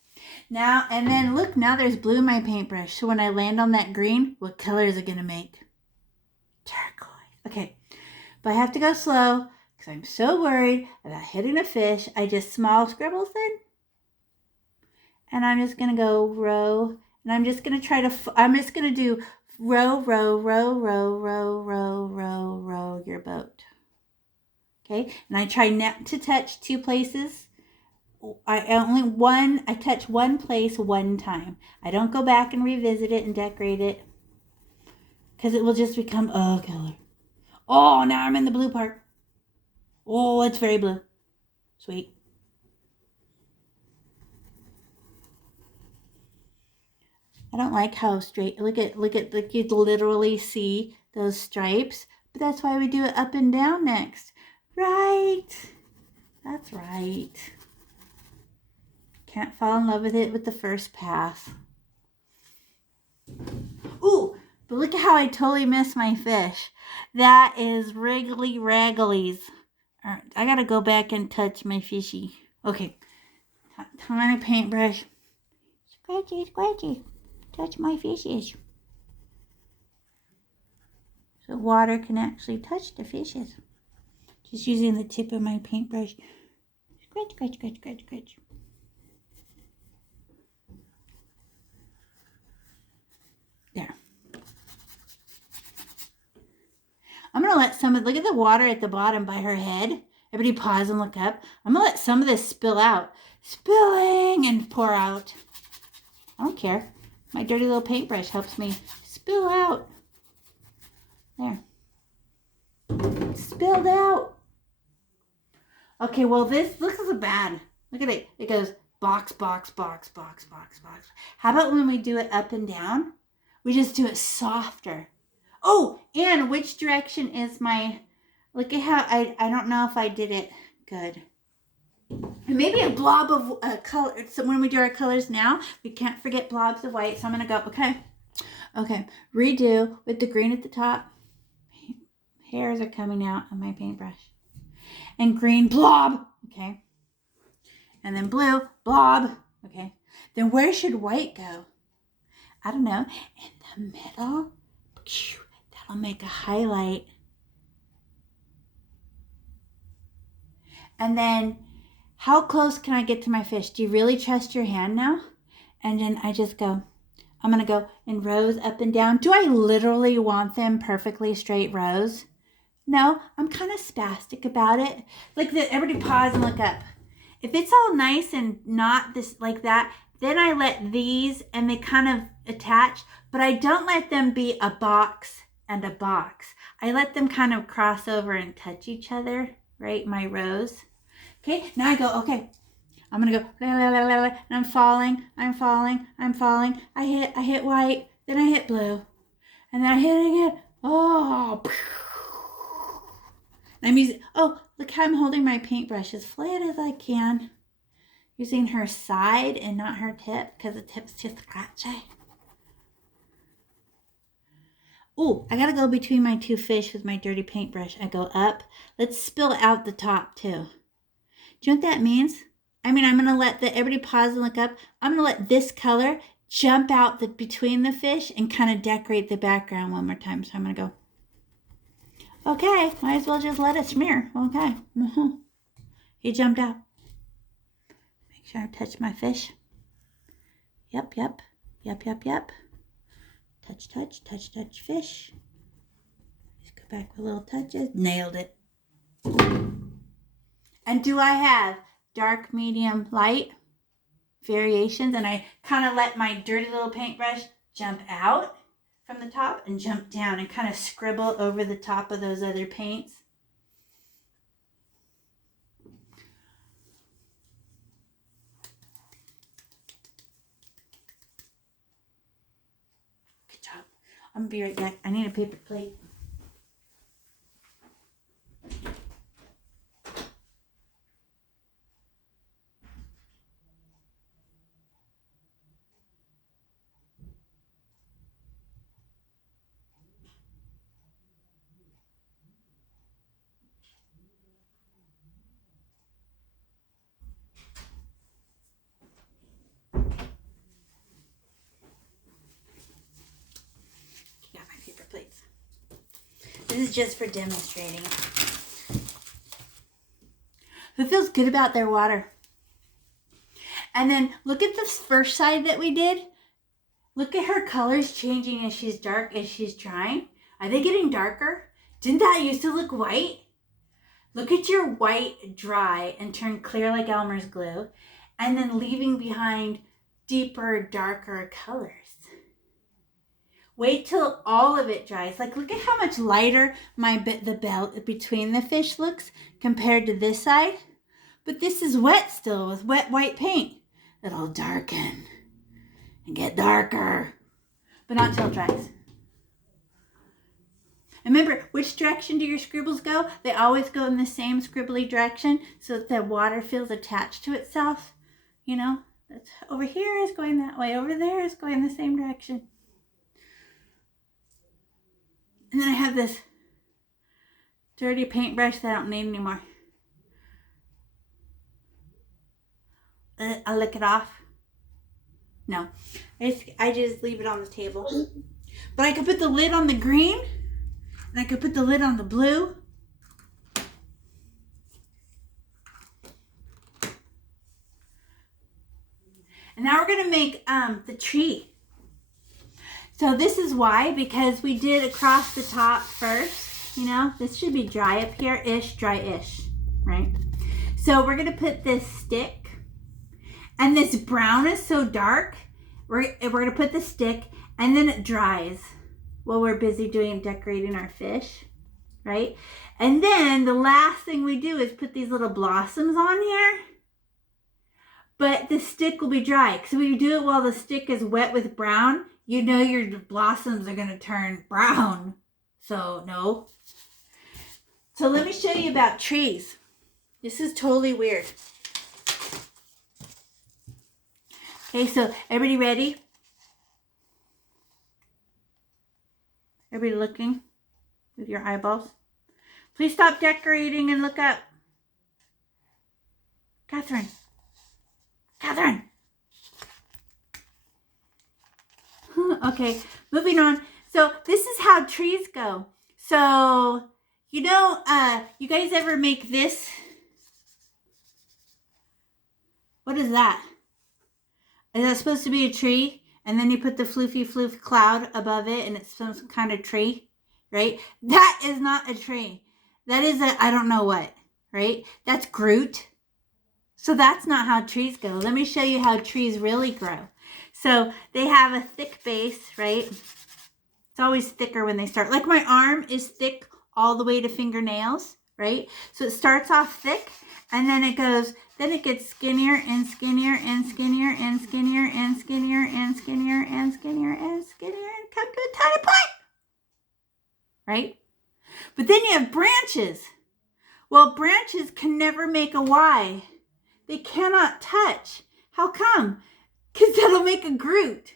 Now, and then look, now there's blue in my paintbrush. So when I land on that green, what color is it going to make? Turquoise. Okay, but I have to go slow because I'm so worried about hitting a fish. I just small scribbles in. And I'm just going to go row. And I'm just going to try to, I'm just going to do row, row, row, row, row, row, row, row your boat. Okay, and I try not to touch two places. I touch one place one time. I don't go back and revisit it and decorate it because it will just become color. Oh, now I'm in the blue part. Oh, it's very blue. Sweet. I don't like how straight. Look at like you literally see those stripes. But that's why we do it up and down next. Right. That's right. Can't fall in love with it with the first pass. Ooh, but look at how I totally missed my fish. That is Wriggly Ragglies. All right, I gotta go back and touch my fishy. Okay, tiny paintbrush. Scratchy, scratchy. Touch my fishes. So water can actually touch the fishes. Just using the tip of my paintbrush. Scratch, scratch, scratch, scratch, scratch. There. I'm going to let look at the water at the bottom by her head. Everybody pause and look up. I'm going to let some of this spill out. Spilling and pour out. I don't care. My dirty little paintbrush helps me spill out. There. Spilled out. Okay, well this looks bad. Look at it. It goes box, box, box, box, box, box. How about when we do it up and down? We just do it softer. Oh, and which direction is my... Look at how I don't know if I did it good. And maybe a blob of color. So when we do our colors now, we can't forget blobs of white. So I'm going to go, okay. Redo with the green at the top. Hairs are coming out of my paintbrush. And green, blob. Okay. And then blue, blob. Okay. Then where should white go? I don't know. In the middle. That'll make a highlight. And then how close can I get to my fish? Do you really trust your hand now? And then I just go, I'm going to go in rows up and down. Do I literally want them perfectly straight rows? No, I'm kind of spastic about it. Like that, everybody pause and look up. If it's all nice and not this like that, then I let these and they kind of attach, but I don't let them be a box and a box. I let them kind of cross over and touch each other, right? My rows. Okay, now I go, okay. I'm going to go, la, la, la, la, la, and I'm falling. I hit white, then I hit blue, and then I hit it again. Oh, I'm using, look how I'm holding my paintbrush as flat as I can. Using her side and not her tip because the tip's too scratchy. Oh, I gotta go between my two fish with my dirty paintbrush. I go up. Let's spill out the top too. Do you know what that means? I mean, I'm gonna let everybody pause and look up. I'm gonna let this color jump out between the fish and kind of decorate the background one more time. So I'm gonna go. Okay, might as well just let it smear. Okay. He jumped out. Make sure I touch my fish. Yep. Touch fish. Just go back with little touches. Nailed it. And do I have dark, medium, light variations? And I kind of let my dirty little paintbrush jump out from the top and jump down and kind of scribble over the top of those other paints. Good job. I'm gonna be right back. I need a paper plate. This is just for demonstrating. Who feels good about their water? And then look at this first side that we did. Look at her colors changing as she's drying. Are they getting darker? Didn't that used to look white? Look at your white dry and turn clear like Elmer's glue, and then leaving behind deeper, darker colors. Wait till all of it dries. Like, look at how much lighter the belt between the fish looks compared to this side. But this is wet still with wet white paint. It'll darken and get darker, but not till it dries. Remember, which direction do your scribbles go? They always go in the same scribbly direction so that the water feels attached to itself. You know, that's, over here is going that way. Over there is going the same direction. And then I have this dirty paintbrush that I don't need anymore. I'll lick it off. No, I just leave it on the table. But I could put the lid on the green, and I could put the lid on the blue. And now we're gonna make the tree. So this is why, because we did across the top first. You know, this should be dry up here-ish, dry-ish, right? So we're gonna put this stick. And this brown is so dark, we're going to put the stick and then it dries while we're busy decorating our fish, right? And then the last thing we do is put these little blossoms on here. But the stick will be dry. Because if you do it while the stick is wet with brown, you know your blossoms are going to turn brown. So, no. So let me show you about trees. This is totally weird. Okay, so everybody ready? Everybody looking with your eyeballs? Please stop decorating and look up. Catherine. Catherine. Okay, moving on. So this is how trees go. So, you know, you guys ever make this? What is that? Is that supposed to be a tree? And then you put the floofy floof cloud above it and it's some kind of tree, right? That is not a tree. That is I don't know what, right? That's Groot. So that's not how trees go. Let me show you how trees really grow. So they have a thick base, right? It's always thicker when they start. Like my arm is thick all the way to fingernails, right? So it starts off thick and then it goes, then it gets skinnier and skinnier and skinnier and skinnier and skinnier and skinnier and skinnier and skinnier and come to a tiny point, right? But then you have branches. Well, branches can never make a Y. They cannot touch. How come? Because that'll make a Groot.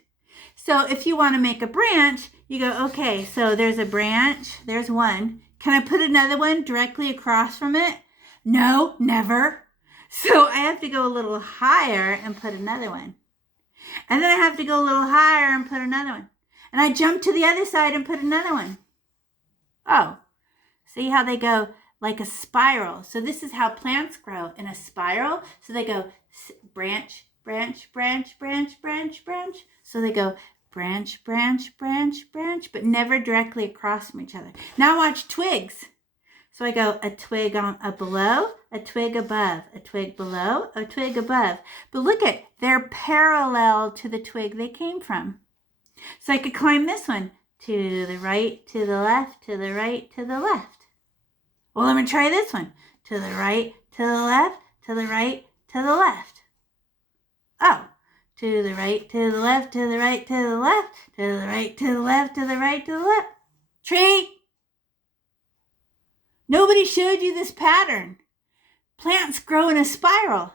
So if you want to make a branch, you go, okay, so there's a branch. There's one. Can I put another one directly across from it? No, never. So I have to go a little higher and put another one. And then I have to go a little higher and put another one. And I jump to the other side and put another one. Oh, see how they go like a spiral. So this is how plants grow in a spiral. So they go branch, branch, branch, branch, branch, branch. So they go branch, branch, branch, branch, but never directly across from each other. Now watch twigs. So I go a twig on below, a twig above, a twig below, a twig above. But look at, they're parallel to the twig they came from. So I could climb this one to the right, to the left, to the right, to the left. Well, let me try this one. To the right, to the left, to the right, to the left. Oh, to the right, to the left, to the right, to the left, to the right, to the left, to the right, to the left. Tree. Nobody showed you this pattern. Plants grow in a spiral.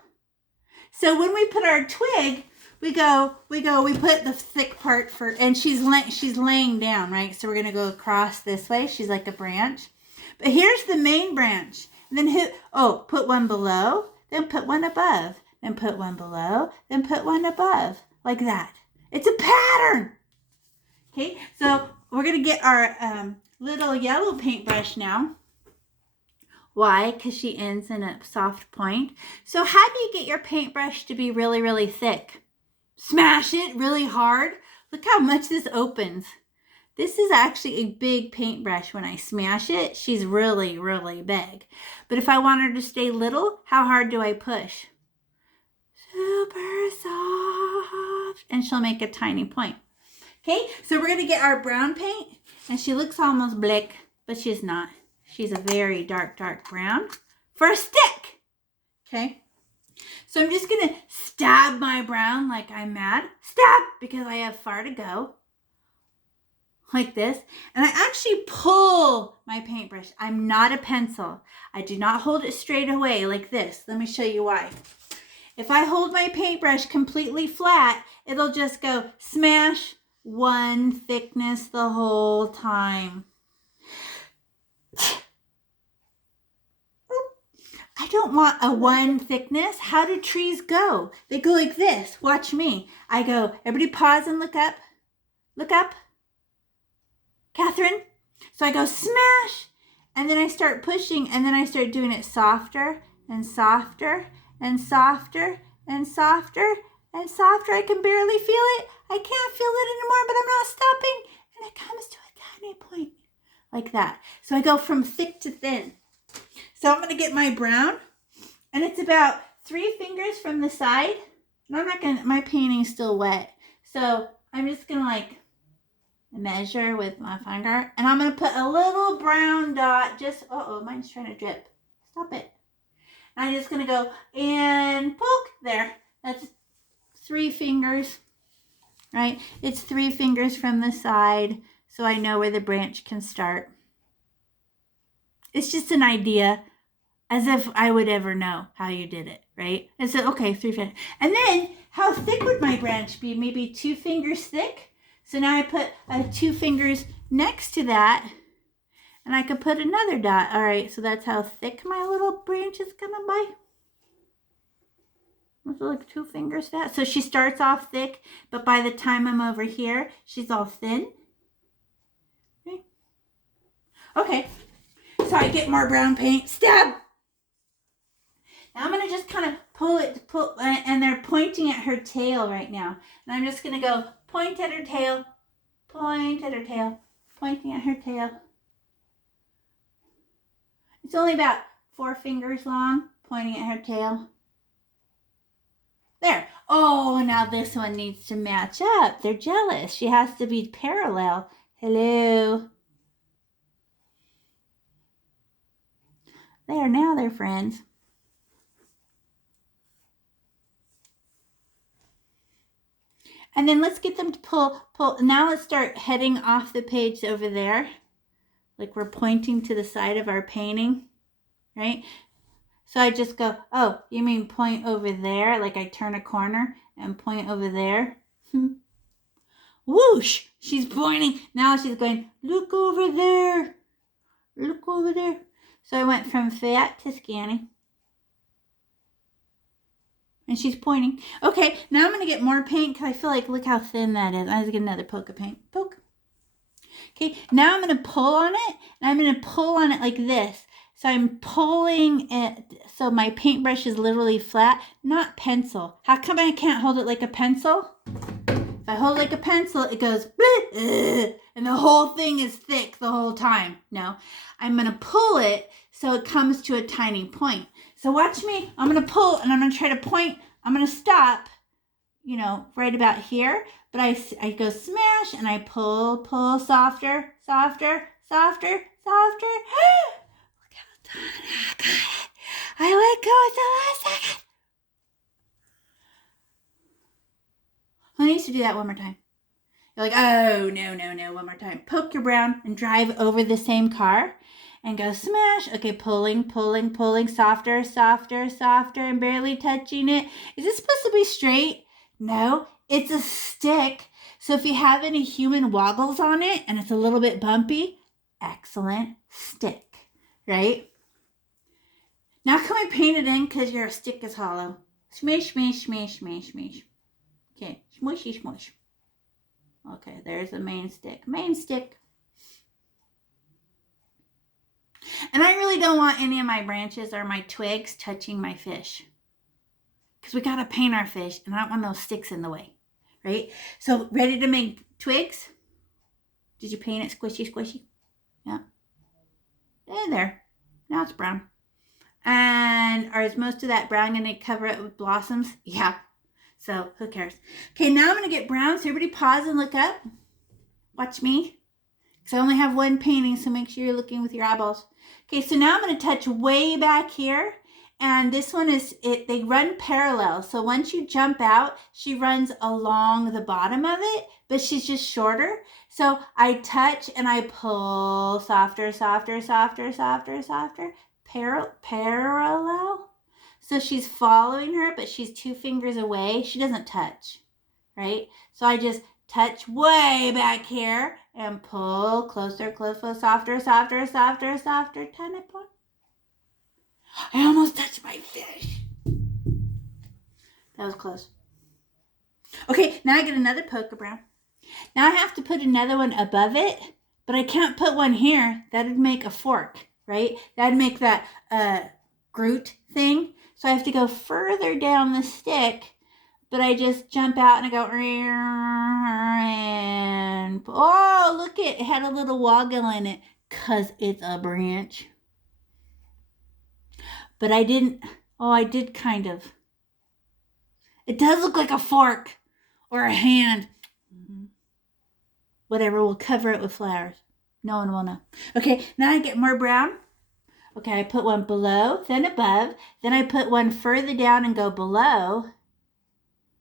So when we put our twig, we put the thick part for, and she's laying down, right? So we're going to go across this way. She's like a branch. But here's the main branch. And then put one below, then put one above, then put one below, then put one above, like that. It's a pattern. Okay, so we're going to get our little yellow paintbrush now. Why? Because she ends in a soft point. So how do you get your paintbrush to be really, really thick? Smash it really hard. Look how much this opens. This is actually a big paintbrush. When I smash it, she's really, really big. But if I want her to stay little, how hard do I push? Super soft. And she'll make a tiny point. Okay, so we're going to get our brown paint. And she looks almost black, but she's not. She's a very dark, dark brown for a stick. Okay, so I'm just going to stab my brown like I'm mad. Stab, because I have far to go. Like this. And I actually pull my paintbrush. I'm not a pencil. I do not hold it straight away like this. Let me show you why. If I hold my paintbrush completely flat, it'll just go smash one thickness the whole time. I don't want a one thickness. How do trees go? They go like this. Watch me. I go, everybody pause and look up. Look up. Catherine. So I go smash, and then I start pushing, and then I start doing it softer and softer and softer and softer and softer. I can barely feel it. I can't feel it anymore, but I'm not stopping. And it comes to a tiny point like that. So I go from thick to thin. So I'm going to get my brown, and it's about 3 fingers from the side. And I'm not going to, my painting's still wet. So I'm just going to like measure with my finger, and I'm going to put a little brown dot just, mine's trying to drip. Stop it. And I'm just going to go and poke there. That's 3 fingers, right? It's 3 fingers from the side, so I know where the branch can start. It's just an idea, as if I would ever know how you did it, right? And so, okay, 3 fingers. And then, how thick would my branch be? Maybe 2 fingers thick? So now I put 2 fingers next to that, and I could put another dot. All right, so that's how thick my little branch is gonna be. It's like 2 fingers fat. So she starts off thick, but by the time I'm over here, she's all thin. Okay, so I get more brown paint. Stab! Now I'm going to just kind of pull it, and they're pointing at her tail right now. And I'm just going to go point at her tail, point at her tail, pointing at her tail. It's only about 4 fingers long, pointing at her tail. There. Oh, now this one needs to match up. They're jealous. She has to be parallel. Hello. There, now they're friends. And then let's get them to pull. Now let's start heading off the page over there. Like we're pointing to the side of our painting, right? So I just go, oh, you mean point over there? Like I turn a corner and point over there. Whoosh! She's pointing. Now she's going, look over there. Look over there. So I went from fat to skinny. And she's pointing. Okay, now I'm going to get more paint because I feel like, look how thin that is. I just get another poke of paint. Poke. Okay, now I'm going to pull on it. And I'm going to pull on it like this. So I'm pulling it so my paintbrush is literally flat, not pencil. How come I can't hold it like a pencil? If I hold it like a pencil, it goes, and the whole thing is thick the whole time. No, I'm going to pull it so it comes to a tiny point. So watch me. I'm going to pull, and I'm going to try to point. I'm going to stop, right about here. But I go smash, and I pull, softer, softer, softer, softer. Look how done I got it. I let go at the last second. Who needs to do that one more time? You're like, oh, no, one more time. Poke your brown and drive over the same car and go smash. Okay, pulling, softer, softer, softer, and barely touching it. Is this supposed to be straight? No, it's a stick. So if you have any human woggles on it and it's a little bit bumpy, excellent stick, right? Now can we paint it in because your stick is hollow? Smash, smash, smash, smash, smash. Okay, smushy, smush. Okay, there's the main stick. Main stick. And I really don't want any of my branches or my twigs touching my fish. Because we got to paint our fish, and I don't want those sticks in the way, right? So, ready to make twigs? Did you paint it squishy, squishy? Yeah. There. Now it's brown. And is most of that brown going to cover it with blossoms? Yeah. So, who cares? Okay, now I'm going to get brown. So, everybody pause and look up. Watch me. Because I only have one painting, so make sure you're looking with your eyeballs. Okay, so now I'm going to touch way back here. And this one they run parallel. So once you jump out, she runs along the bottom of it, but she's just shorter. So I touch and I pull softer, softer, softer, softer, softer, parallel. So she's following her, but she's 2 fingers away. She doesn't touch, right? So I just touch way back here and pull closer, closer, softer, softer, softer, softer, tiny pull. I almost touched my fish. That was close. Okay, now I get another poker brown. Now I have to put another one above it, but I can't put one here. That'd make a fork, right? That'd make that Groot thing. So I have to go further down the stick, but I just jump out and I go, and oh, look, it had a little woggle in it because it's a branch. But I didn't, I did kind of. It does look like a fork or a hand. Whatever, we'll cover it with flowers. No one will know. Okay, now I get more brown. Okay, I put one below, then above. Then I put one further down and go below.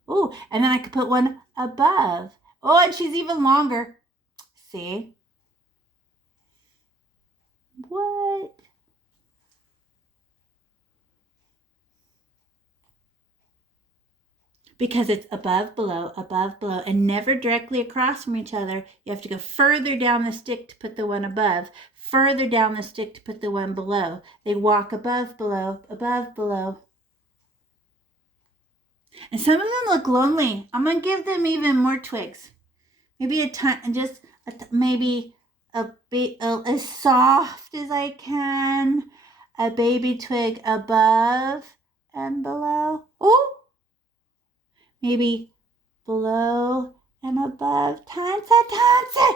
Ooh, and then I could put one above. Oh, and she's even longer. See? What? Because it's above, below, and never directly across from each other. You have to go further down the stick to put the one above, further down the stick to put the one below. They walk above, below, above, below. And some of them look lonely. I'm going to give them even more twigs. Maybe maybe as soft as I can. A baby twig above and below. Oh! Maybe below and above. Tansa.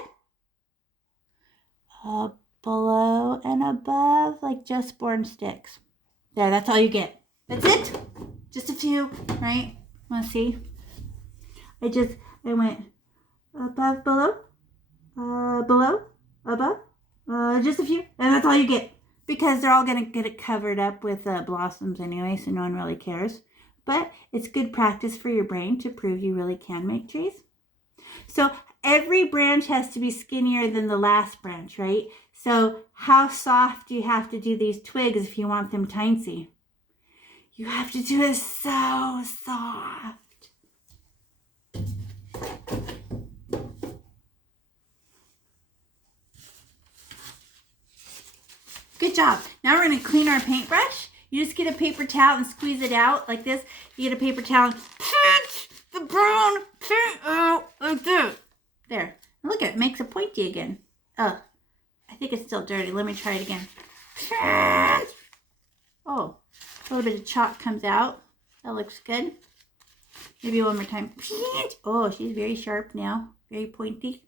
Below and above, like just born sticks. There, that's all you get. That's it. Just a few, right? Want to see? I went above, below, above, just a few. And that's all you get. Because they're all going to get it covered up with blossoms anyway, so no one really cares. But it's good practice for your brain to prove you really can make trees. So every branch has to be skinnier than the last branch, right? So how soft do you have to do these twigs if you want them tiny? You have to do it so soft. Good job. Now we're going to clean our paintbrush. You just get a paper towel and squeeze it out like this. You get a paper towel and pinch the brown paint out like this. There. Look, it makes a pointy again. Oh, I think it's still dirty. Let me try it again. Pinch. Oh, a little bit of chalk comes out. That looks good. Maybe one more time. Pinch. Oh, she's very sharp now. Very pointy.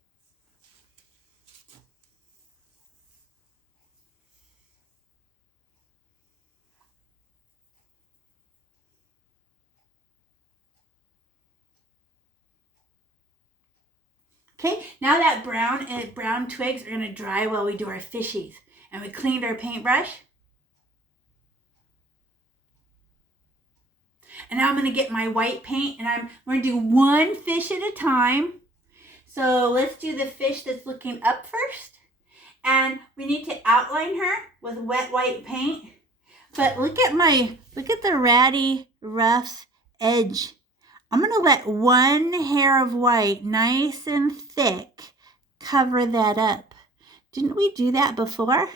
Okay, now that brown twigs are going to dry while we do our fishies. And we cleaned our paintbrush. And now I'm going to get my white paint and we're going to do one fish at a time. So let's do the fish that's looking up first. And we need to outline her with wet white paint. But look at the ratty, rough edge. I'm going to let one hair of white, nice and thick, cover that up. Didn't we do that before?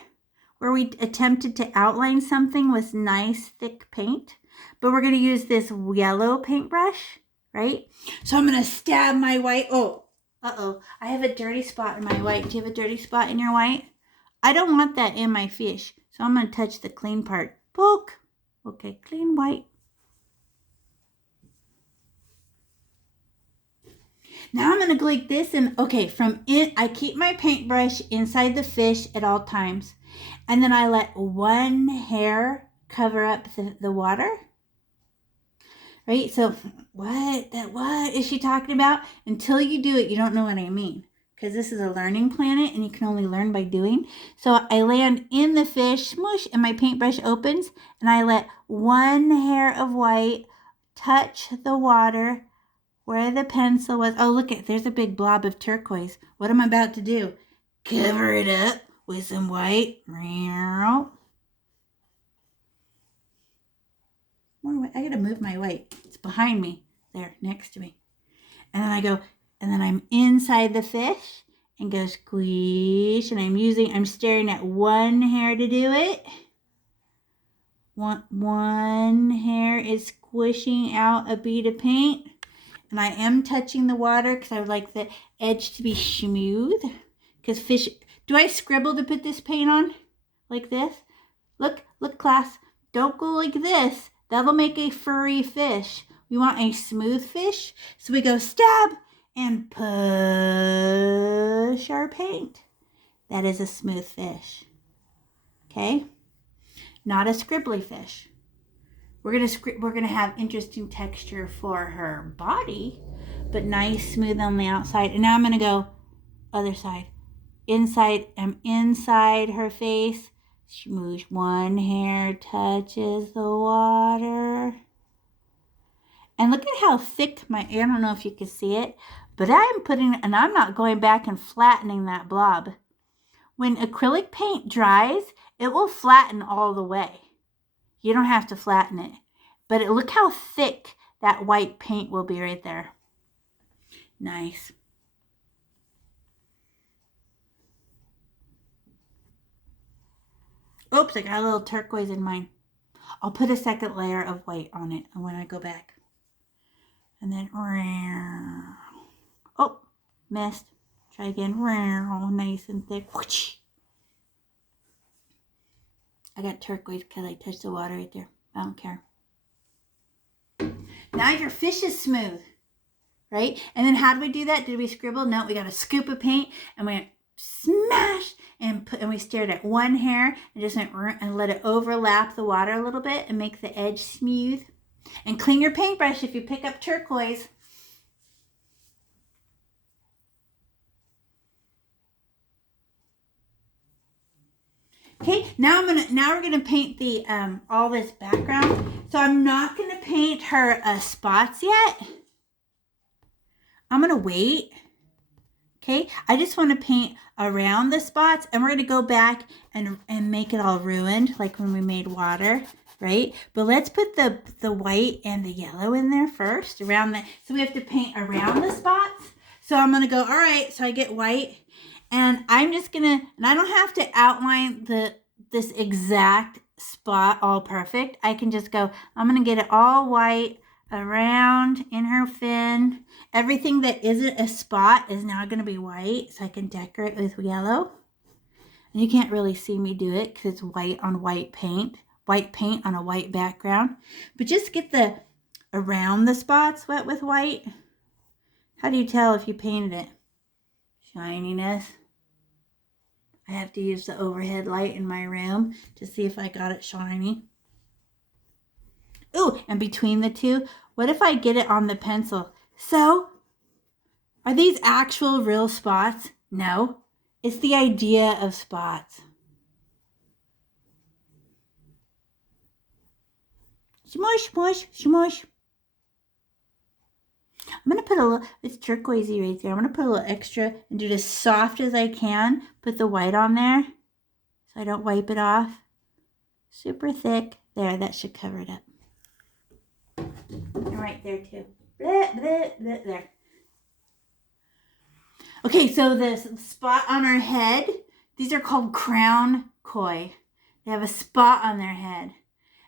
Where we attempted to outline something with nice, thick paint? But we're going to use this yellow paintbrush, right? So I'm going to stab my white. Oh, I have a dirty spot in my white. Do you have a dirty spot in your white? I don't want that in my fish. So I'm going to touch the clean part. Poke. Okay, clean white. Now I'm going to go like this. And okay, from it, I keep my paintbrush inside the fish at all times. And then I let one hair cover up the water. Right? So what is she talking about? Until you do it, you don't know what I mean. Because this is a learning planet and you can only learn by doing. So I land in the fish, smoosh, and my paintbrush opens and I let one hair of white touch the water where the pencil was. Oh, look at, there's a big blob of turquoise. What am I about to do? Cover it up with some white. More white. I gotta move my white. It's behind me. There, next to me. And then I go, and then I'm inside the fish and go squish. And I'm staring at one hair to do it. One hair is squishing out a bead of paint. And I am touching the water because I would like the edge to be smooth. Because fish, do I scribble to put this paint on? Like this? Look, class. Don't go like this. That'll make a furry fish. We want a smooth fish. So we go stab and push our paint. That is a smooth fish. Okay? Not a scribbly fish. We're gonna have interesting texture for her body, but nice, smooth on the outside. And now I'm gonna go other side. I'm inside her face. Smoosh, one hair touches the water. And look at how thick I don't know if you can see it, but I'm not going back and flattening that blob. When acrylic paint dries, it will flatten all the way. You don't have to flatten it. But look how thick that white paint will be right there. Nice. Oops, I got a little turquoise in mine. I'll put a second layer of white on it when I go back. And then, oh, missed. Try again. Nice and thick. I got turquoise because I touched the water right there. I don't care. Now your fish is smooth, right? And then how do we do that? Did we scribble? No, we got a scoop of paint and we went smash and we stared at one hair and just went and let it overlap the water a little bit and make the edge smooth. And clean your paintbrush if you pick up turquoise. Okay, now we're gonna paint the all this background. So I'm not gonna paint her spots yet. I'm gonna wait. Okay, I just want to paint around the spots, and we're gonna go back and make it all ruined, like when we made water, right? But let's put the white and the yellow in there first, around the. So we have to paint around the spots. So I'm gonna go. All right, so I get white. And I'm just gonna, and I don't have to outline this exact spot all perfect. I can just go, I'm gonna get it all white around in her fin. Everything that isn't a spot is now gonna be white, so I can decorate with yellow. And you can't really see me do it because it's white on white paint on a white background. But just get the around the spots wet with white. How do you tell if you painted it? Shininess. I have to use the overhead light in my room to see if I got it shiny. Ooh, and between the two, what if I get it on the pencil? So, are these actual real spots? No, it's the idea of spots. Smush, smush, smush. I'm going to put a little, it's turquoisey right there. I'm going to put a little extra and do it as soft as I can. Put the white on there so I don't wipe it off. Super thick. There, that should cover it up. And right there too. Blah, blah, blah, there. Okay, so the spot on her head, these are called crown koi. They have a spot on their head.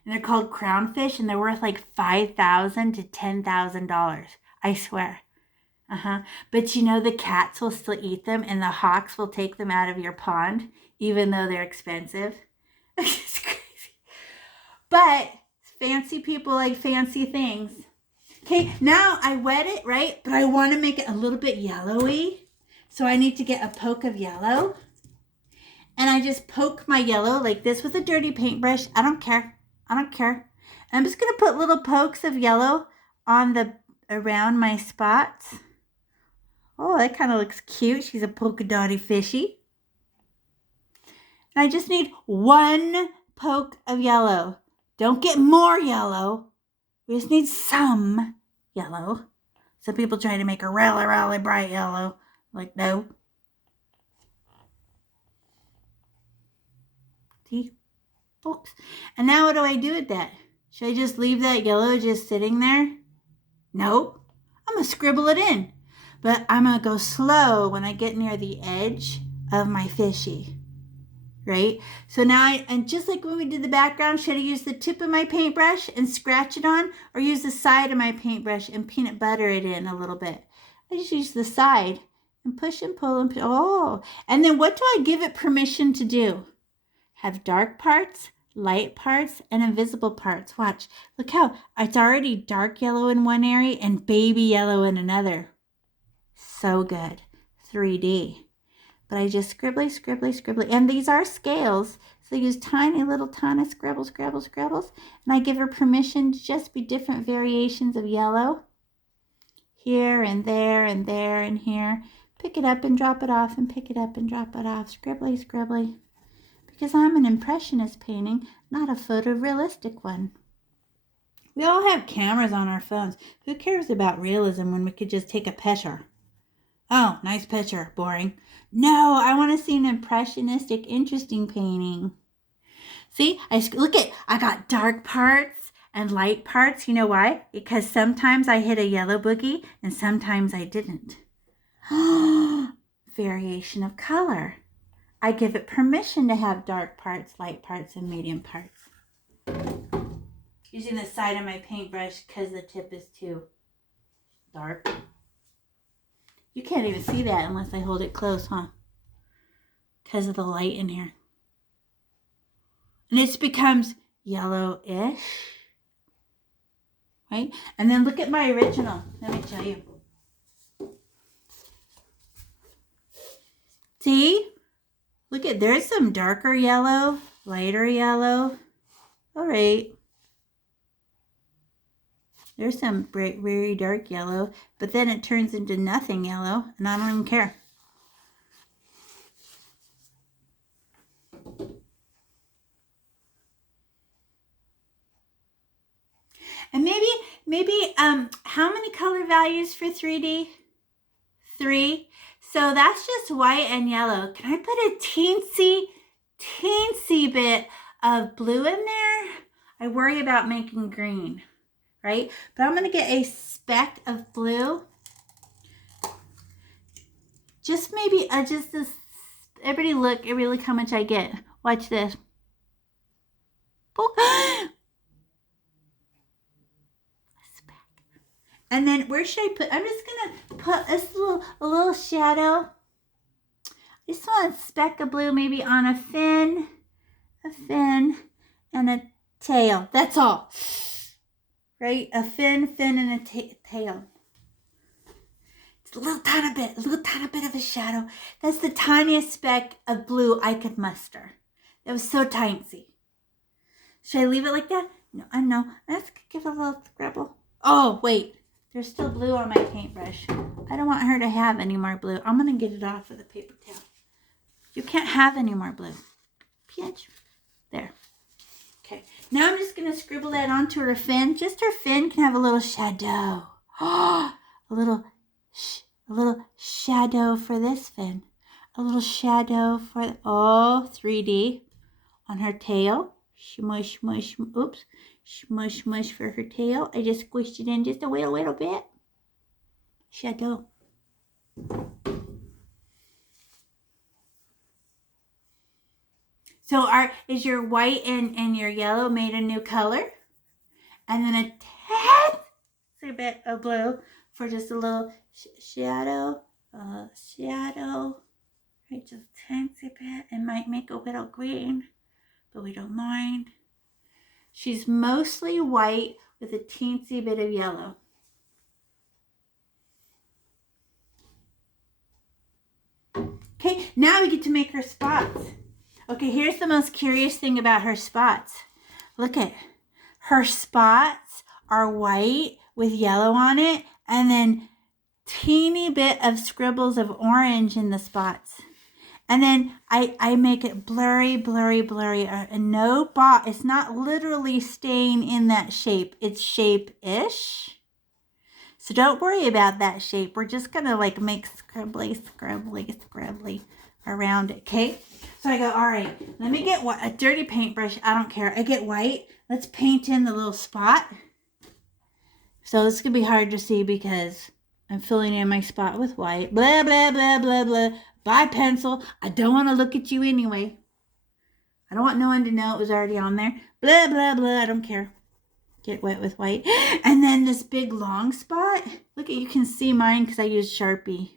And they're called crownfish, and they're worth like $5,000 to $10,000. I swear. But you know the cats will still eat them, and the hawks will take them out of your pond. even though they're expensive. It's crazy. But fancy people like fancy things. Okay, now I wet it, right? But I want to make it a little bit yellowy. So I need to get a poke of yellow. And I just poke my yellow like this with a dirty paintbrush. I don't care. I don't care. I'm just going to put little pokes of yellow on around my spots. Oh, that kind of looks cute. She's a polka dotty fishy. And I just need one poke of yellow. Don't get more yellow. We just need some yellow. Some people try to make a really, really bright yellow. Like, no. See? Oops. And now what do I do with that? Should I just leave that yellow just sitting there? Nope. I'm going to scribble it in. But I'm going to go slow when I get near the edge of my fishy. Right? So now and just like when we did the background, should I use the tip of my paintbrush and scratch it on, or use the side of my paintbrush and peanut butter it in a little bit? I just use the side and push and pull and pull. Oh, and then what do I give it permission to do? Have dark parts, light parts, and invisible parts. Watch. Look how it's already dark yellow in one area and baby yellow in another. So good. 3D. But I just scribbly. And these are scales. So I use tiny little scribbles. And I give her permission to just be different variations of yellow. Here and there and there and here. Pick it up and drop it off and pick it up and drop it off. Scribbly. Because I'm an impressionist painting, not a photorealistic one. We all have cameras on our phones. Who cares about realism when we could just take a picture? Oh, nice picture. Boring. No, I want to see an impressionistic, interesting painting. See, I got dark parts and light parts. You know why? Because sometimes I hit a yellow boogie and sometimes I didn't. Variation of color. I give it permission to have dark parts, light parts, and medium parts. Using the side of my paintbrush because the tip is too dark. You can't even see that unless I hold it close, huh? Because of the light in here. And it becomes yellowish. Right? And then look at my original. Let me show you. See? Look at, there's some darker yellow, lighter yellow. All right. There's some very dark yellow, but then it turns into nothing yellow, and I don't even care. And maybe how many color values for 3D? 3. So that's just white and yellow. Can I put a teensy bit of blue in there? I worry about making green, right? But I'm going to get a speck of blue. Just maybe, just this, everybody look how much I get. Watch this. And then where should I put? I'm just gonna put a little shadow. I just want a speck of blue, maybe on a fin, and a tail. That's all, right? A fin, and a tail. It's a little tiny bit of a shadow. That's the tiniest speck of blue I could muster. That was so tiny. Should I leave it like that? No, I know. Let's give it a little scribble. Oh, wait. There's still blue on my paintbrush. I don't want her to have any more blue. I'm going to get it off with a paper towel. You can't have any more blue. Pinch. There. Okay. Now I'm just going to scribble that onto her fin. Just her fin can have a little shadow. Oh, a little shadow for this fin. A little shadow for, 3D on her tail. Smush. Oops. Smush for her tail. I just squished it in just a little bit. Shadow. So is your white and your yellow made a new color? And then a teensy bit of blue for just a little shadow. Shadow. Right, just a teensy bit. It might make a little green, but we don't mind. She's mostly white with a teensy bit of yellow. Okay, now we get to make her spots. Okay, here's the most curious thing about her spots. Look at her spots are white with yellow on it, and then teeny bit of scribbles of orange in the spots. And then I make it blurry, and no it's not literally staying in that shape. It's shape-ish. So don't worry about that shape. We're just gonna like make scribbly around it, okay? So I go, all right, let me get a dirty paintbrush. I don't care. I get white. Let's paint in the little spot. So this could be hard to see because I'm filling in my spot with white. Blah, blah, blah, blah, blah. By pencil. I don't want to look at you anyway. I don't want no one to know it was already on there. Blah, blah, blah. I don't care. Get wet with white. And then this big long spot. Look at, you can see mine because I used Sharpie.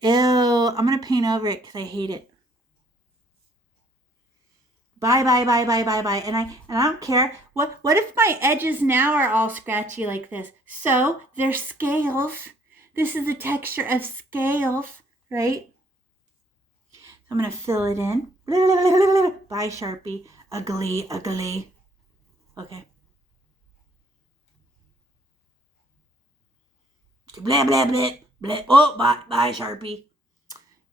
Ew. I'm going to paint over it because I hate it. Bye. And I don't care. What if my edges now are all scratchy like this? So they're scales. This is the texture of scales, right? So I'm going to fill it in. Bye, Sharpie. Ugly. Okay. Blah, blah, blah, blah. Oh, bye, Sharpie.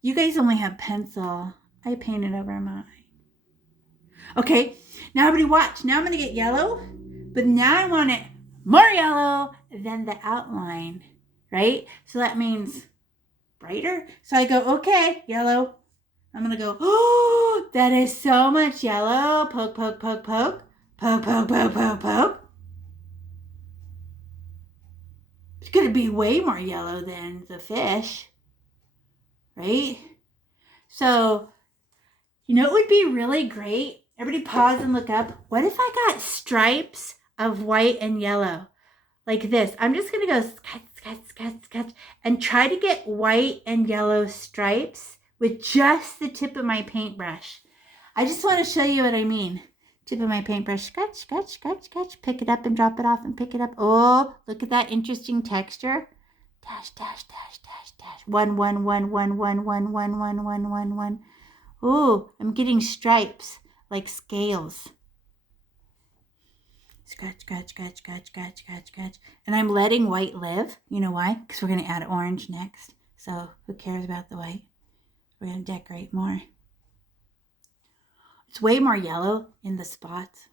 You guys only have pencil. I painted over mine. Okay, now everybody watch. Now I'm going to get yellow, but now I want it more yellow than the outline, right? So that means brighter. So I go, okay, yellow. I'm going to go, oh, that is so much yellow. Poke. It's going to be way more yellow than the fish, right? So, you know, it would be really great. Everybody pause and look up. What if I got stripes of white and yellow like this? I'm just going to go sketch and try to get white and yellow stripes with just the tip of my paintbrush. I just want to show you what I mean. Tip of my paintbrush, scratch. Pick it up and drop it off and pick it up. Oh, look at that interesting texture. Dash. 1, 1, 1, 1, 1, 1, 1, 1, 1, 1, 1. Ooh, I'm getting stripes like scales. Scratch. And I'm letting white live. You know why? Because we're going to add orange next. So who cares about the white? We're going to decorate more. It's way more yellow in the spots.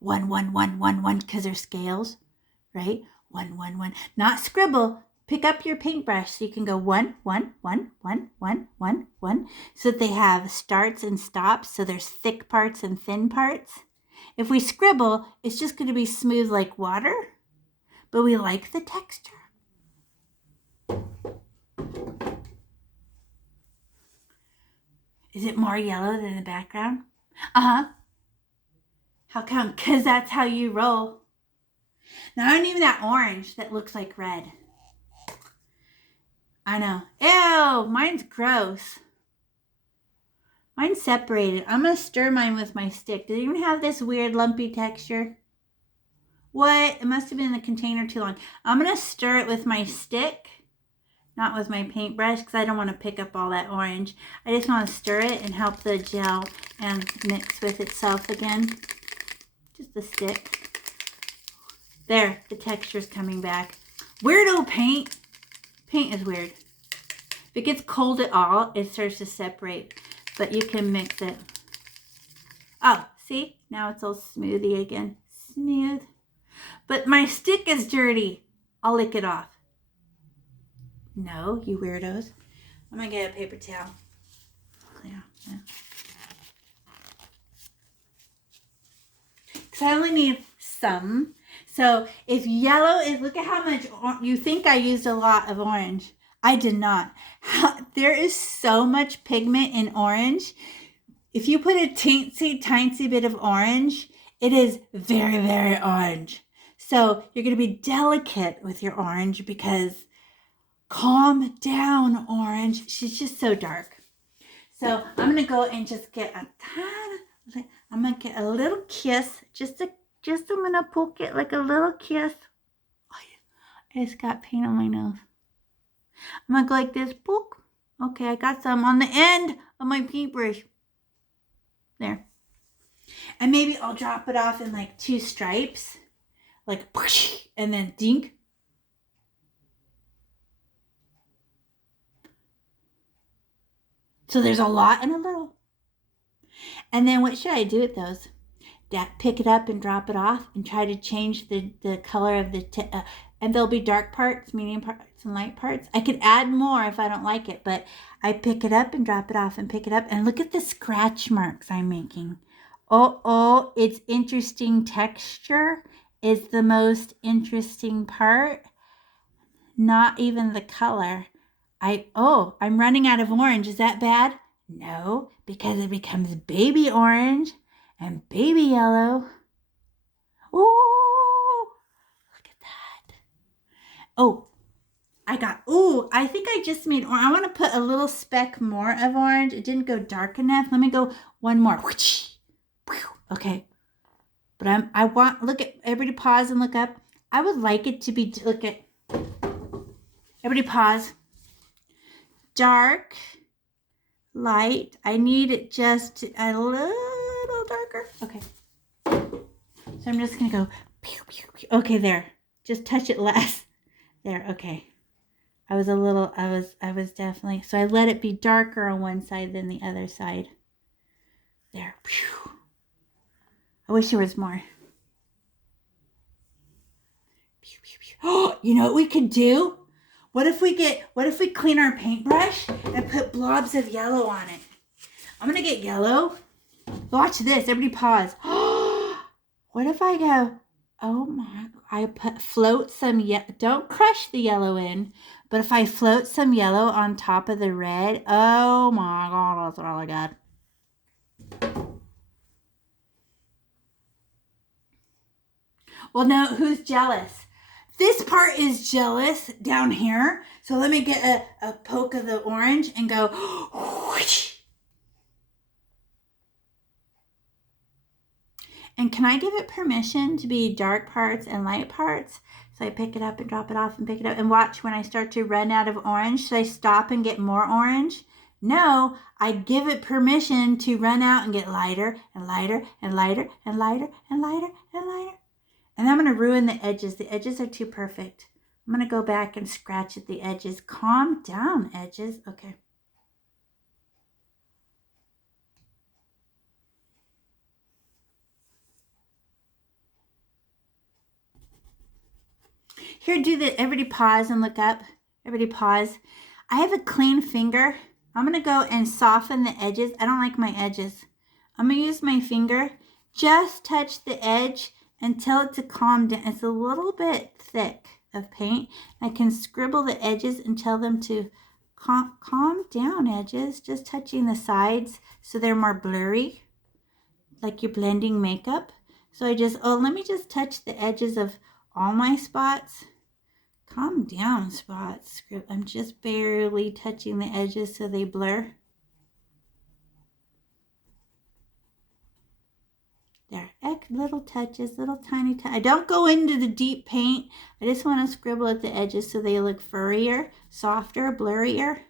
One, because they're scales, right? One. Not scribble. Pick up your paintbrush so you can go 1, 1, 1, 1, 1, 1, 1. So that they have starts and stops. So there's thick parts and thin parts. If we scribble, it's just going to be smooth like water. But we like the texture. Is it more yellow than the background? Uh-huh. How come? Because that's how you roll. Now, I don't even that orange that looks like red. I know. Ew, mine's gross. Mine's separated. I'm going to stir mine with my stick. Does it even have this weird lumpy texture? What? It must have been in the container too long. I'm going to stir it with my stick. Not with my paintbrush because I don't want to pick up all that orange. I just want to stir it and help the gel and mix with itself again. Just the stick. There, the texture's coming back. Weirdo paint. Paint is weird. If it gets cold at all, it starts to separate. But you can mix it. Oh, see? Now it's all smoothie again. Smooth. But my stick is dirty. I'll lick it off. No, you weirdos. I'm going to get a paper towel. Yeah. Because I only need some. So if yellow is, look at how much, you think I used a lot of orange. I did not. There is so much pigment in orange. If you put a teensy bit of orange, it is very, very orange. So you're going to be delicate with your orange because calm down, orange. She's just so dark. So I'm going to go and just get I'm going to get a little kiss. I'm going to poke it like a little kiss. Oh, I just got paint on my nose. I'm going to go like this. Poke. Okay, I got some on the end of my paintbrush. There. And maybe I'll drop it off in like 2 stripes. Like, and then dink. So there's a lot and a little. And then what should I do with those? Pick it up and drop it off and try to change the color of and there'll be dark parts, medium parts, and light parts. I could add more if I don't like it, but I pick it up and drop it off and pick it up. And look at the scratch marks I'm making. Oh, it's interesting texture is the most interesting part. Not even the color. I'm running out of orange. Is that bad? No, because it becomes baby orange and baby yellow. Ooh, look at that. I think I just made orange. I want to put a little speck more of orange. It didn't go dark enough. Let me go one more. Okay. But look at, everybody pause and look up. I would like it to be, everybody pause. Dark, light. I need it just a little darker. Okay. So I'm just going to go, pew, pew, pew. Okay, there. Just touch it less. There, okay. I was definitely, so I let it be darker on one side than the other side. There. Pew. I wish there was more. Pew, pew, pew. Oh, you know what we could do? What if we clean our paintbrush and put blobs of yellow on it? I'm going to get yellow. Watch this. Everybody pause. What if I go, oh my, float some, don't crush the yellow in, but if I float some yellow on top of the red, oh my God, that's really good. Well, now who's jealous? This part is jealous down here. So let me get a poke of the orange and go, whoosh. And can I give it permission to be dark parts and light parts? So I pick it up and drop it off and pick it up. And watch when I start to run out of orange. Should I stop and get more orange? No, I give it permission to run out and get lighter and lighter and lighter and lighter and lighter and lighter. And I'm going to ruin the edges. The edges are too perfect. I'm going to go back and scratch at the edges. Calm down, edges. Okay. Here, everybody pause and look up. Everybody pause. I have a clean finger. I'm going to go and soften the edges. I don't like my edges. I'm going to use my finger. Just touch the edge until it's a calm down. It's a little bit thick of paint. I can scribble the edges and tell them to calm down, edges. Just touching the sides so they're more blurry, like you're blending makeup. So let me just touch the edges of all my spots. Calm down, spots. I'm just barely touching the edges so they blur. There, little touches, little tiny touches. I don't go into the deep paint. I just want to scribble at the edges so they look furrier, softer, blurrier.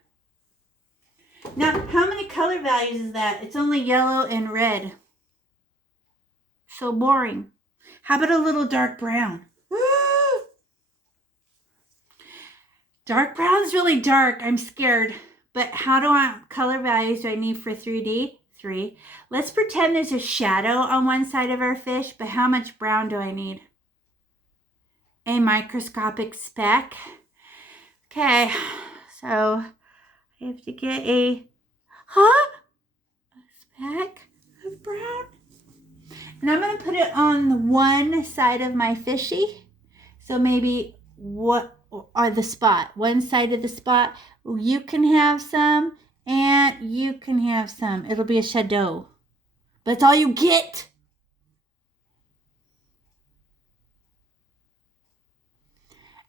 Now, how many color values is that? It's only yellow and red. So boring. How about a little dark brown? Dark brown's really dark. I'm scared. But color values do I need for 3D? 3. Let's pretend there's a shadow on one side of our fish, but how much brown do I need? A microscopic speck. Okay, so I have to get a speck of brown. And I'm going to put it on one side of my fishy. So maybe the spot. One side of the spot. You can have some and you can have some. It'll be a shadow. But it's all you get.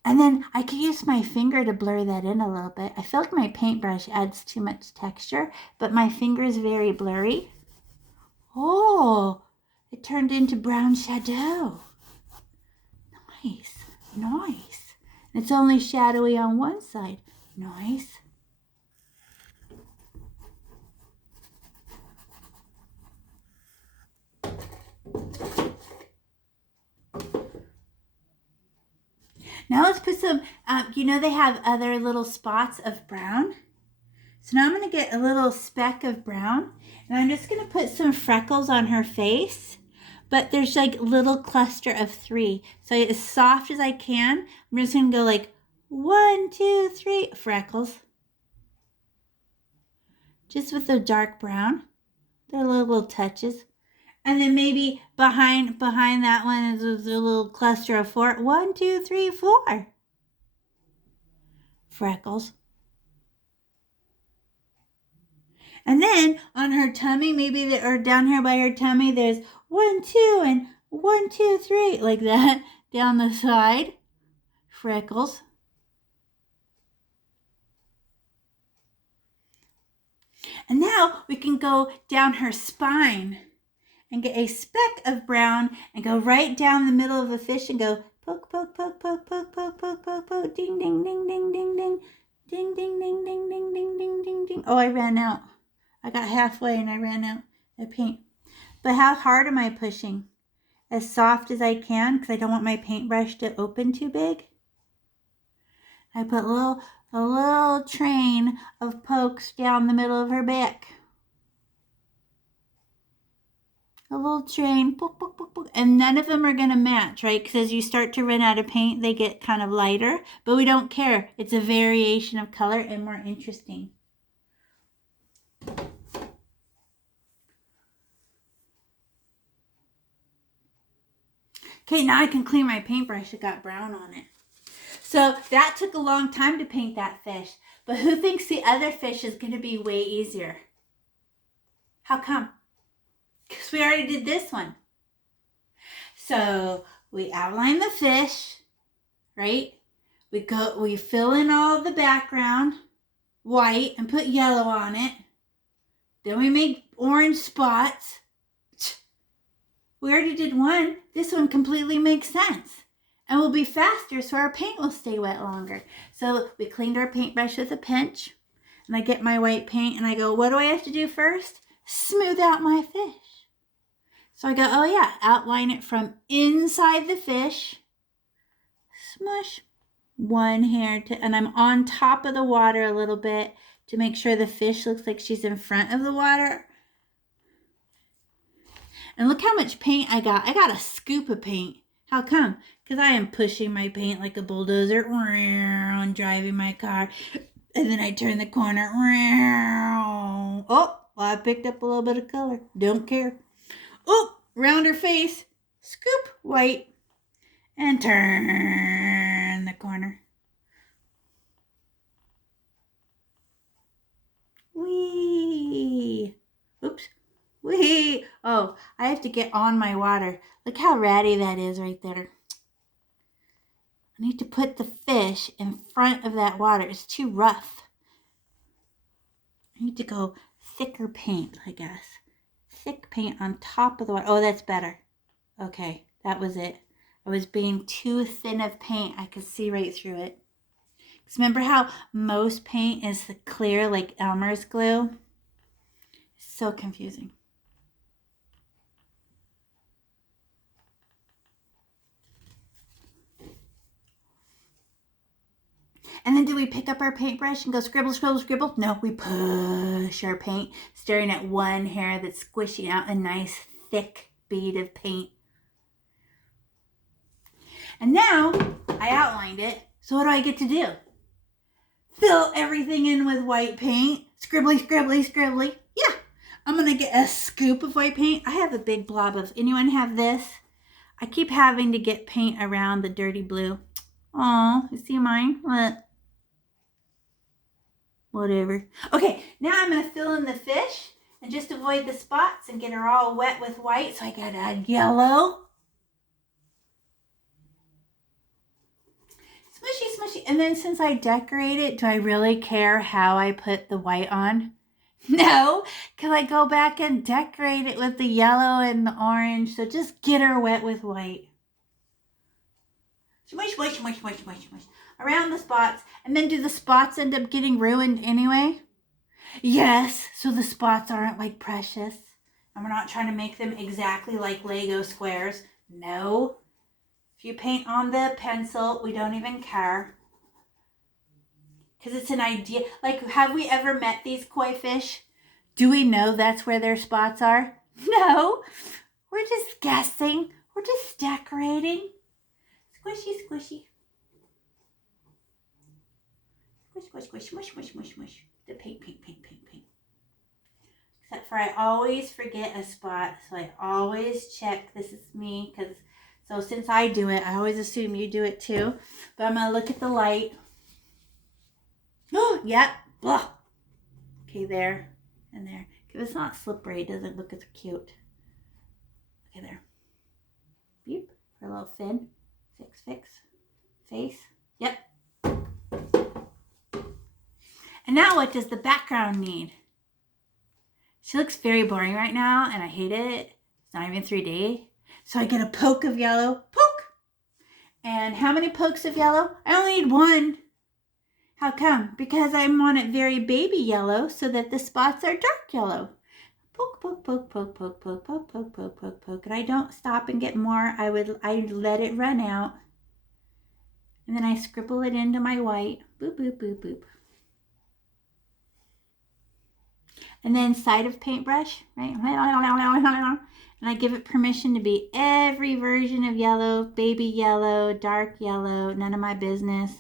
And then I could use my finger to blur that in a little bit. I feel like my paintbrush adds too much texture, but my finger is very blurry. Oh, it turned into brown shadow. Nice, nice. It's only shadowy on one side. Nice. Now let's put some, they have other little spots of brown. So now I'm going to get a little speck of brown, and I'm just going to put some freckles on her face. But there's like a little cluster of 3. So as soft as I can, I'm just going to go like 1, 2, 3 freckles. Just with the dark brown. They're little touches. And then maybe behind that one is a little cluster of 4. 1, 2, 3, 4 freckles. And then on her tummy, maybe, or down here by her tummy, there's 1, 2, and 1, 2, 3, like that, down the side, freckles. And now we can go down her spine and get a speck of brown and go right down the middle of the fish and go poke, poke, poke, poke, poke, poke, poke, poke, poke, ding, ding, ding, ding, ding, ding, ding, ding, ding, ding, ding, ding, ding, ding, ding. Oh, I ran out. I got halfway and I ran out of paint. But how hard am I pushing? As soft as I can, because I don't want my paintbrush to open too big. I put a little train of pokes down the middle of her back. A little train, poke, poke, poke, poke. And none of them are going to match, right? Because as you start to run out of paint, they get kind of lighter. But we don't care. It's a variation of color and more interesting. Okay, now I can clean my paintbrush. It got brown on it. So that took a long time to paint that fish. But who thinks the other fish is going to be way easier? How come? Because we already did this one. So we outline the fish, right? We fill in all the background, white, and put yellow on it. Then we make orange spots. We already did one. This one completely makes sense. And will be faster, so our paint will stay wet longer. So we cleaned our paintbrush with a pinch. And I get my white paint and I go, what do I have to do first? Smooth out my fish. So I go, oh yeah, outline it from inside the fish. Smush one hair, and I'm on top of the water a little bit to make sure the fish looks like she's in front of the water. And look how much paint I got. I got a scoop of paint. How come? Because I am pushing my paint like a bulldozer and driving my car. And then I turn the corner. Oh, well, I picked up a little bit of color. Don't care. Oh, round her face. Scoop white. And turn the corner. Whee! Oops. Whee! Oh, I have to get on my water. Look how ratty that is right there. I need to put the fish in front of that water. It's too rough. I need to go thicker paint, I guess. Thick paint on top of the water. Oh, that's better. Okay, that was it. I was being too thin of paint. I could see right through it. Because remember how most paint is the clear, like Elmer's glue? It's so confusing. And then do we pick up our paintbrush and go scribble, scribble, scribble? No, we push our paint, staring at one hair that's squishing out a nice thick bead of paint. And now I outlined it. So what do I get to do? Fill everything in with white paint. Scribbly, scribbly, scribbly. Yeah, I'm going to get a scoop of white paint. I have a big blob of, anyone have this? I keep having to get paint around the dirty blue. Oh, you see mine? What? Whatever. Okay, now I'm going to fill in the fish and just avoid the spots and get her all wet with white. So I got to add yellow. squishy. And then since I decorate it, do I really care how I put the white on? No, because I go back and decorate it with the yellow and the orange. So just get her wet with white. Smush, smush, smush, smush, smush, smush. Around the spots. And then do the spots end up getting ruined anyway? Yes, so the spots aren't like precious. And we're not trying to make them exactly like Lego squares. No. If you paint on the pencil, we don't even care. Because it's an idea. Like, have we ever met these koi fish? Do we know that's where their spots are? No. We're just guessing. We're just decorating. Squishy, squishy. Squish, squish, squish, smush, smush, smush, smush. The paint, paint, paint, paint, paint. Except for I always forget a spot. So I always check. This is me. So since I do it, I always assume you do it too. But I'm going to look at the light. Oh, yep. Blah. Okay, there and there. If it's not slippery, it doesn't look as cute. Okay, there. Beep. For a little fin. Fix, fix. Face. Yep. And now what does the background need? She looks very boring right now, and I hate it. It's not even 3D. So I get a poke of yellow. Poke! And how many pokes of yellow? I only need one. How come? Because I want it very baby yellow so that the spots are dark yellow. Poke, poke, poke, poke, poke, poke, poke, poke, poke, poke, poke. And I don't stop and get more. I let it run out. And then I scribble it into my white. Boop, boop, boop, boop. And then side of paintbrush, right? And I give it permission to be every version of yellow, baby yellow, dark yellow, none of my business.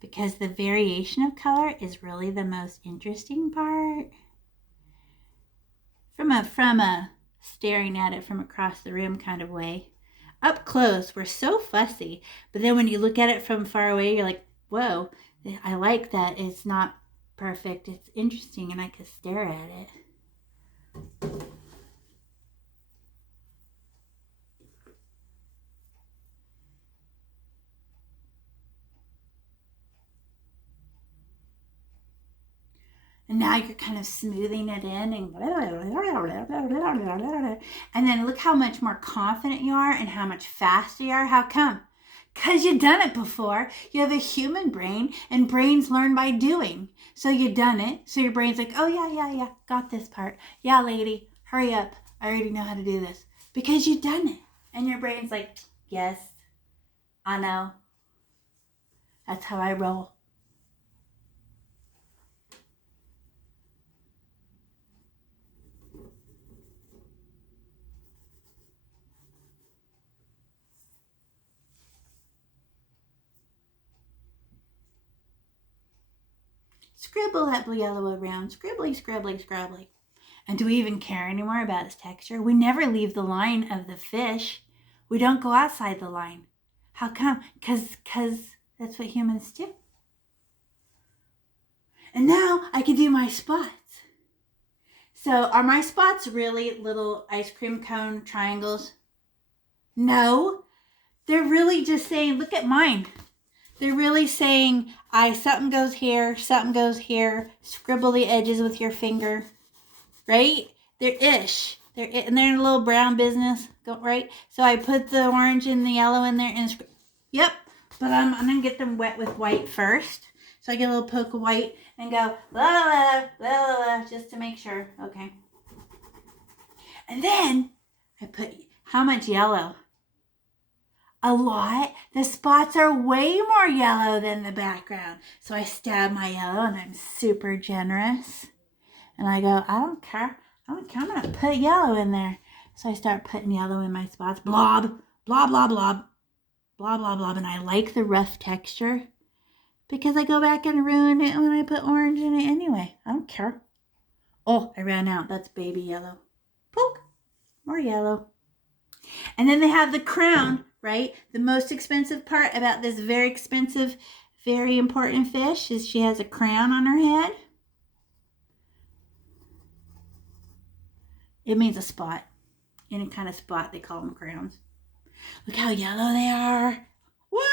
Because the variation of color is really the most interesting part. From a staring at it from across the room kind of way. Up close, we're so fussy. But then when you look at it from far away, you're like, whoa, I like that it's not perfect. It's interesting and I could stare at it. And now you're kind of smoothing it in and then look how much more confident you are and how much faster you are. How come? Because you've done it before. You have a human brain and brains learn by doing. So you've done it. So your brain's like, oh yeah, got this part. Yeah, lady, hurry up. I already know how to do this. Because you've done it. And your brain's like, yes, I know. That's how I roll. Scribble that blue yellow around. Scribbly, scribbly, scribbly. And do we even care anymore about its texture? We never leave the line of the fish. We don't go outside the line. How come? Because that's what humans do. And now I can do my spots. So are my spots really little ice cream cone triangles? No. They're really just saying, look at mine. They're really saying, something goes here, scribble the edges with your finger, right? They're ish. And they're in a little brown business, right? So I put the orange and the yellow in there, and yep. But I'm going to get them wet with white first. So I get a little poke of white and go, la, la, la, la, la, just to make sure. Okay. And then I put, how much yellow? A lot. The spots are way more yellow than the background. So I stab my yellow and I'm super generous. And I go, I don't care. I'm going to put yellow in there. So I start putting yellow in my spots. Blob, blob, blob, blob, blob, blob, blob. And I like the rough texture because I go back and ruin it when I put orange in it anyway. I don't care. Oh, I ran out. That's baby yellow. Poke. More yellow. And then they have the crown, right? The most expensive part about this very expensive, very important fish is she has a crown on her head. It means a spot. Any kind of spot, they call them crowns. Look how yellow they are. What?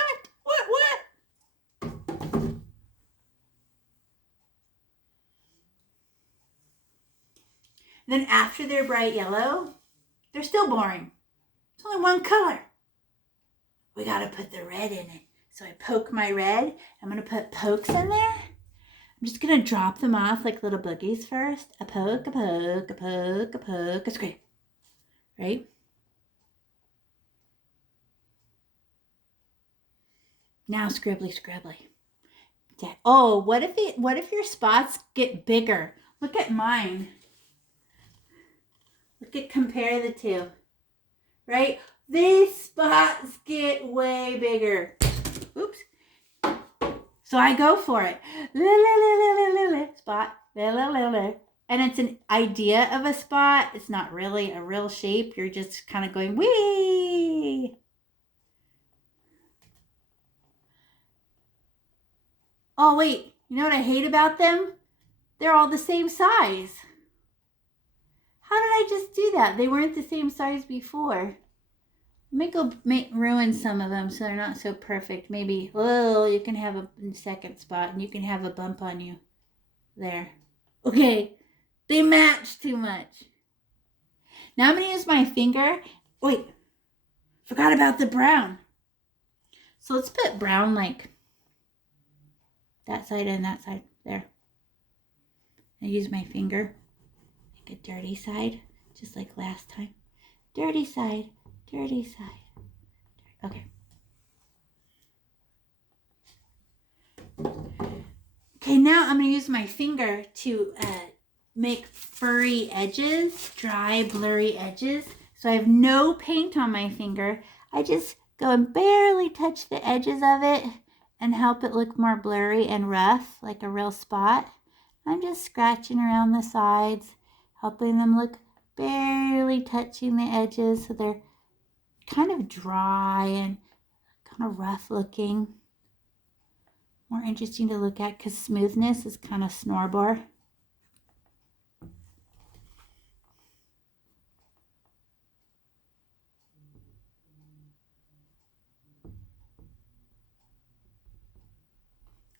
Then after they're bright yellow, they're still boring. It's only one color. We got to put the red in it. So I poke my red. I'm going to put pokes in there. I'm just going to drop them off like little boogies first. A poke, a poke, a poke, a poke, a scrape. Right? Now scribbly, scribbly. Oh, what if your spots get bigger? Look at mine. Compare the two. Right? These spots get way bigger. Oops. So I go for it. Spot. And it's an idea of a spot. It's not really a real shape. You're just kind of going, wee. Oh, wait. You know what I hate about them? They're all the same size. How did I just do that? They weren't the same size before. Let me go ruin some of them so they're not so perfect. Maybe, oh, you can have a second spot and you can have a bump on you. There. Okay. They match too much. Now I'm going to use my finger. Wait. Forgot about the brown. So let's put brown like that side and that side. There. I use my finger. Like a dirty side. Just like last time. Dirty side. Dirty side. Okay. Okay, now I'm going to use my finger to make furry edges, dry, blurry edges. So I have no paint on my finger. I just go and barely touch the edges of it and help it look more blurry and rough, like a real spot. I'm just scratching around the sides, helping them look barely touching the edges so they're kind of dry and kind of rough looking. More interesting to look at because smoothness is kind of snorbore.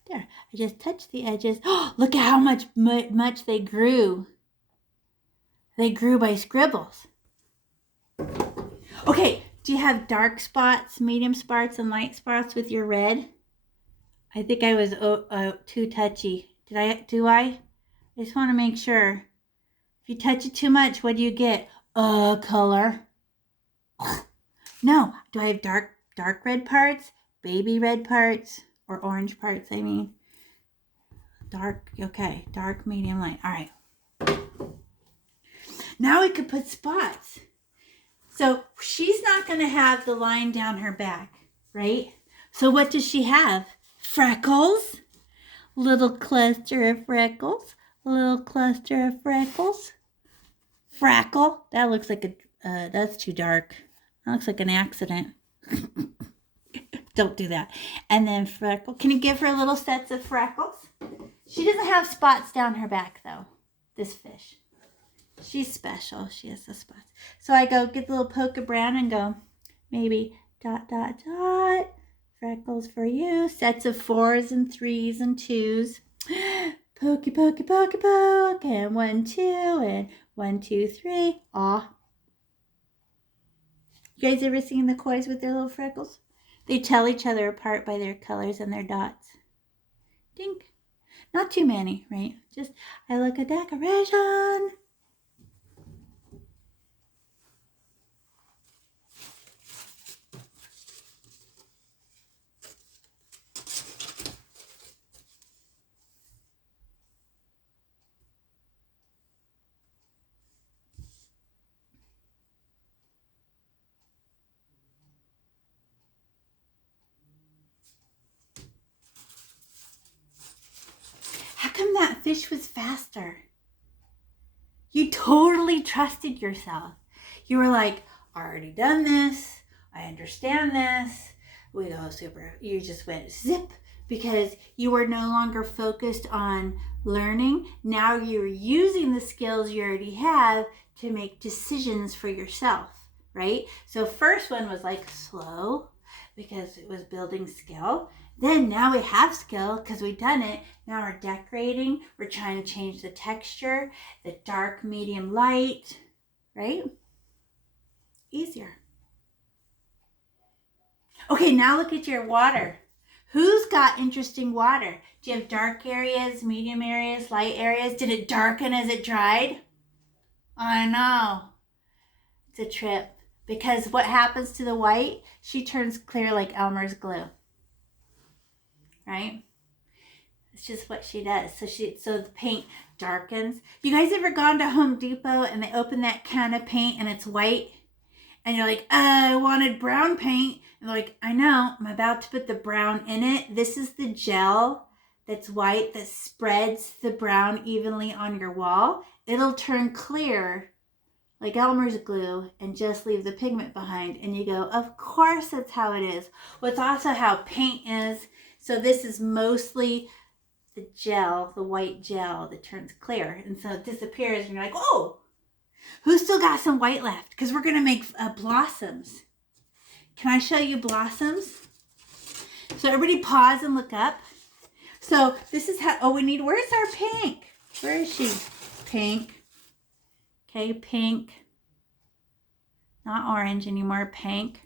There, I just touched the edges. Oh, look at how much they grew. They grew by scribbles. Okay, do you have dark spots, medium spots, and light spots with your red? I think I was too touchy. Do I? I just want to make sure. If you touch it too much, what do you get? Color. No. Do I have dark red parts, baby red parts, or orange parts, I mean? Dark, okay. Dark, medium, light. All right. Now we could put spots. So she's not going to have the line down her back, right? So what does she have? Freckles. Little cluster of freckles. Little cluster of freckles. Freckle. That looks like that's too dark. That looks like an accident. Don't do that. And then freckle. Can you give her little sets of freckles? She doesn't have spots down her back, though. This fish. She's special. She has the spots. So I go get the little poke of brown and go, maybe ... Freckles for you. Sets of 4s and 3s and 2s. Pokey, pokey, pokey, poke. And 1, 2. And 1, 2, 3. Aw. You guys ever seen the koi with their little freckles? They tell each other apart by their colors and their dots. Dink. Not too many, right? Just, I look a decoration. How come that fish was faster? You totally trusted yourself. You were like, I already done this. I understand this. We go super. You just went zip because you were no longer focused on learning. Now you're using the skills you already have to make decisions for yourself, right? So first one was like slow because it was building skill. Then now we have skill because we've done it. Now we're decorating. We're trying to change the texture, the dark, medium, light, right? Easier. Okay, now look at your water. Who's got interesting water? Do you have dark areas, medium areas, light areas? Did it darken as it dried? I know. It's a trip. Because what happens to the white? She turns clear like Elmer's glue. Right? It's just what she does. So the paint darkens. You guys ever gone to Home Depot and they open that can of paint and it's white? And you're like, I wanted brown paint. And they're like, I know, I'm about to put the brown in it. This is the gel that's white that spreads the brown evenly on your wall. It'll turn clear like Elmer's glue and just leave the pigment behind. And you go, of course that's how it is. Well, it's also how paint is. So this is mostly the gel, the white gel that turns clear. And so it disappears and you're like, oh, who's still got some white left? Because we're going to make blossoms. Can I show you blossoms? So everybody pause and look up. So this is how, we need, where's our pink? Where is she? Pink. Okay, pink. Not orange anymore, pink.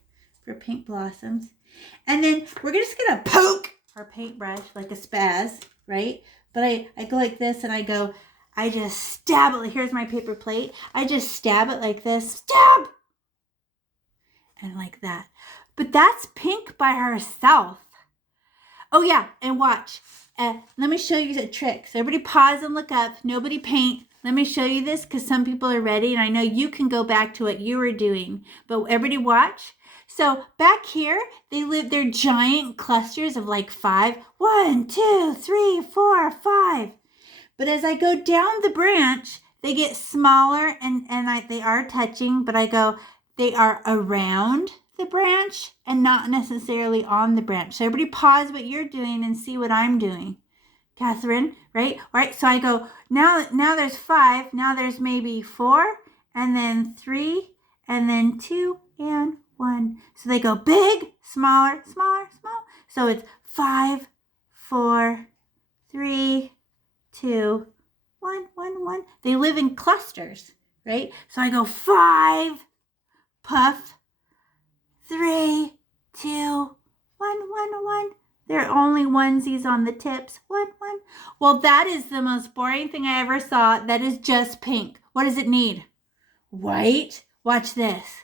For pink blossoms. And then we're just going to poke our paintbrush like a spaz, right? But I go like this and I just stab it. Here's my paper plate. I just stab it like this. Stab! And like that. But that's pink by herself. Oh yeah, and watch. Let me show you a trick. So everybody pause and look up. Nobody paint. Let me show you this because some people are ready. And I know you can go back to what you were doing. But everybody watch. So back here, they're giant clusters of like 5. 1, 2, 3, 4, 5. But as I go down the branch, they get smaller and they are touching, but I go, they are around the branch and not necessarily on the branch. So everybody pause what you're doing and see what I'm doing. Catherine, right? All right, so I go, now there's 5, now there's maybe 4, and then 3, and then 2, and 1. So they go big, smaller, smaller, small. So it's 5, 4, 3, 2, 1, 1, 1. They live in clusters, right? So I go 5, puff, 3, 2, 1, 1, 1. There are only onesies on the tips. 1, 1. Well, that is the most boring thing I ever saw. That is just pink. What does it need? White. Watch this.